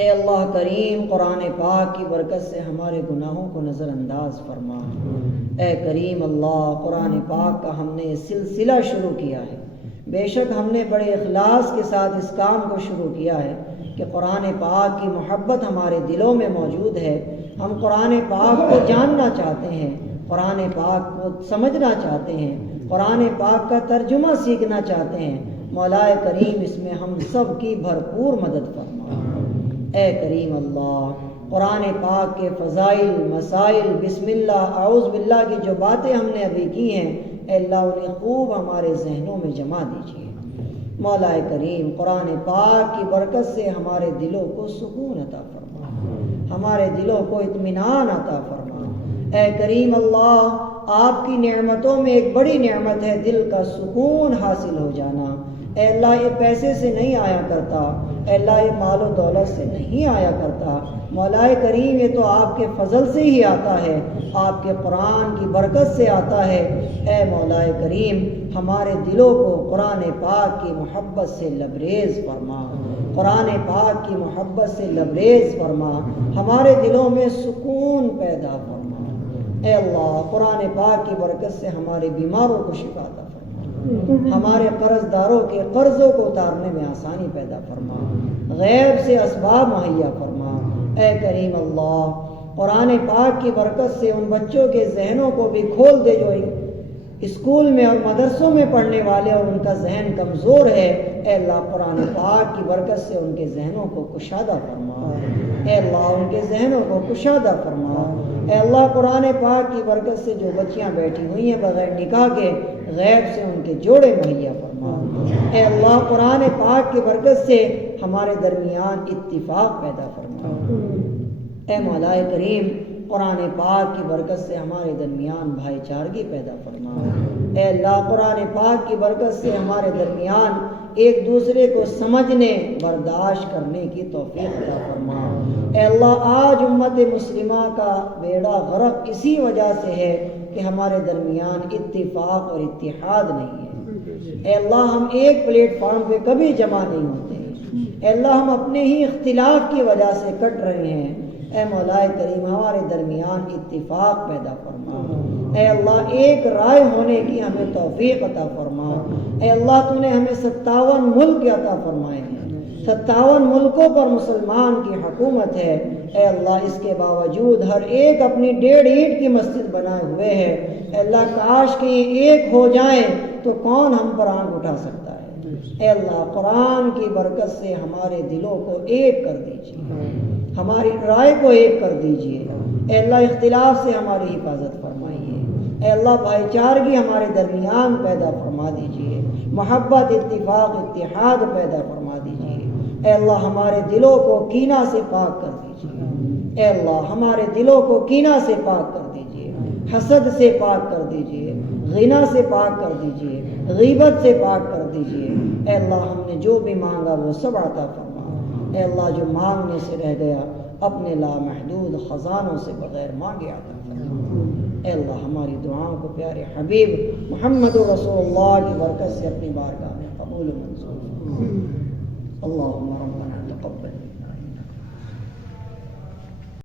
اے اللہ کریم قرآن پاک کی برکت سے ہمارے گناہوں کو نظر انداز فرما۔ اے کریم اللہ، قرآن پاک کا ہم نے یہ سلسلہ شروع کیا ہے، بے شک ہم نے بڑے اخلاص کے ساتھ اس کام کو شروع کیا ہے کہ قرآن پاک کی محبت ہمارے دلوں میں موجود ہے، ہم قرآن پاک کو جاننا چاہتے ہیں، قرآن پاک کو سمجھنا چاہتے ہیں، قرآن پاک کا ترجمہ سیکھنا چاہتے ہیں۔ مولا کریم اس میں ہم سب کی بھرپور مدد فرما۔ اے کریم اللہ، قرآن پاک کے فضائل، مسائل، بسم اللہ، اعوذ باللہ کی جو باتیں ہم نے ابھی کی ہیں، اے اللہ انہیں خوب ہمارے ذہنوں میں جما دیجیے۔ مولا کریم قرآن پاک کی برکت سے ہمارے دلوں کو سکون عطا فرما، ہمارے دلوں کو اطمینان عطا فرما۔ اے کریم اللہ، آپ کی نعمتوں میں ایک بڑی نعمت ہے دل کا سکون حاصل ہو جانا۔ اے اللہ یہ پیسے سے نہیں آیا کرتا، اے اللہ یہ مال و دولت سے نہیں آیا کرتا، مولا کریم یہ تو آپ کے فضل سے ہی آتا ہے، آپ کے قرآن کی برکت سے آتا ہے۔ اے مولا کریم ہمارے دلوں کو قرآن پاک کی محبت سے لبریز فرما، قرآن پاک کی محبت سے لبریز فرما، ہمارے دلوں میں سکون پیدا فرما۔ اے اللہ قرآن پاک کی برکت سے ہمارے بیماروں کو شفا عطا فرما، ہمارے قرض داروں کے قرضوں کو اتارنے میں آسانی پیدا فرما، غیب سے اسباب مہیا فرما۔ اے کریم اللہ قرآن پاک کی برکت سے ان بچوں کے ذہنوں کو بھی کھول دے جو اسکول میں اور مدرسوں میں پڑھنے والے اور ان کا ذہن کمزور ہے، اے اللہ قرآن پاک کی برکت سے ان کے ذہنوں کو کشادہ فرما، اے اللہ ان کے ذہنوں کو کشادہ فرما۔ اے اللہ قرآن پاک کی برکت سے جو بچیاں بیٹھی ہوئی ہیں بغیر نکاح کے، غیب سے ان کے جوڑے مہیا فرما۔ اے اللہ قرآن پاک کی برکت سے ہمارے درمیان اتفاق پیدا فرما۔ اے مولا کریم قرآن پاک کی برکت سے ہمارے درمیان بھائی چارگی پیدا فرما۔ اے اللہ قرآن پاک کی برکت سے ہمارے درمیان ایک دوسرے کو سمجھنے برداشت کرنے کی توفیق عطا فرما۔ اے اللہ آج امت مسلمہ کا بیڑا غرق اسی وجہ سے ہے کہ ہمارے درمیان اتفاق اور اتحاد نہیں ہے۔ اے اللہ ہم ایک پلیٹ فارم پہ کبھی جمع نہیں ہوتے ہیں، اے اللہ ہم اپنے ہی اختلاف کی وجہ سے کٹ رہے ہیں۔ اے مولا کریم ہمارے درمیان اتفاق پیدا فرما۔ اے اللہ ایک رائے ہونے کی ہمیں توفیق عطا فرما۔ اے اللہ تو نے ہمیں 57 ملک عطا فرمائے ہیں، 57 ملکوں پر مسلمان کی حکومت ہے۔ اے اللہ اس کے باوجود ہر ایک اپنی 1.5 اینٹ کی مسجد بنائے ہوئے ہے۔ اے اللہ کاش کہ یہ ایک ہو جائیں تو کون ہم پر آنکھ اٹھا سکتا ہے۔ اے اللہ قرآن کی برکت سے ہمارے دلوں کو ایک کر دیجیے، ہماری رائے کو ایک کر دیجیے۔ اے اللہ اختلاف سے ہماری حفاظت فرمائیے۔ اے اللہ بھائی چارگی ہمارے درمیان پیدا فرما دیجیے، محبت، اتفاق، اتحاد پیدا فرما دیجیے۔ اے اللہ ہمارے دلوں کو کینہ سے پاک کر دیجیے۔ دیجیے۔ اے اللہ ہمارے دلوں کو کینہ سے پاک کر دیجیے، حسد سے پاک کر دیجیے، غنا سے پاک کر دیجیے، غیبت سے پاک کر دیجیے۔ اے اللہ ہم نے جو بھی مانگا وہ سب عطا فرما۔ اے اللہ جو مانگنے سے رہ گیا اپنے لامحدود خزانوں سے بغیر مانگے عطا فرما۔ اے اللہ ہماری دعاؤں کو پیارے حبیب محمد رسول اللہ کی برکت سے اپنی بارگاہ میں قبول و منظور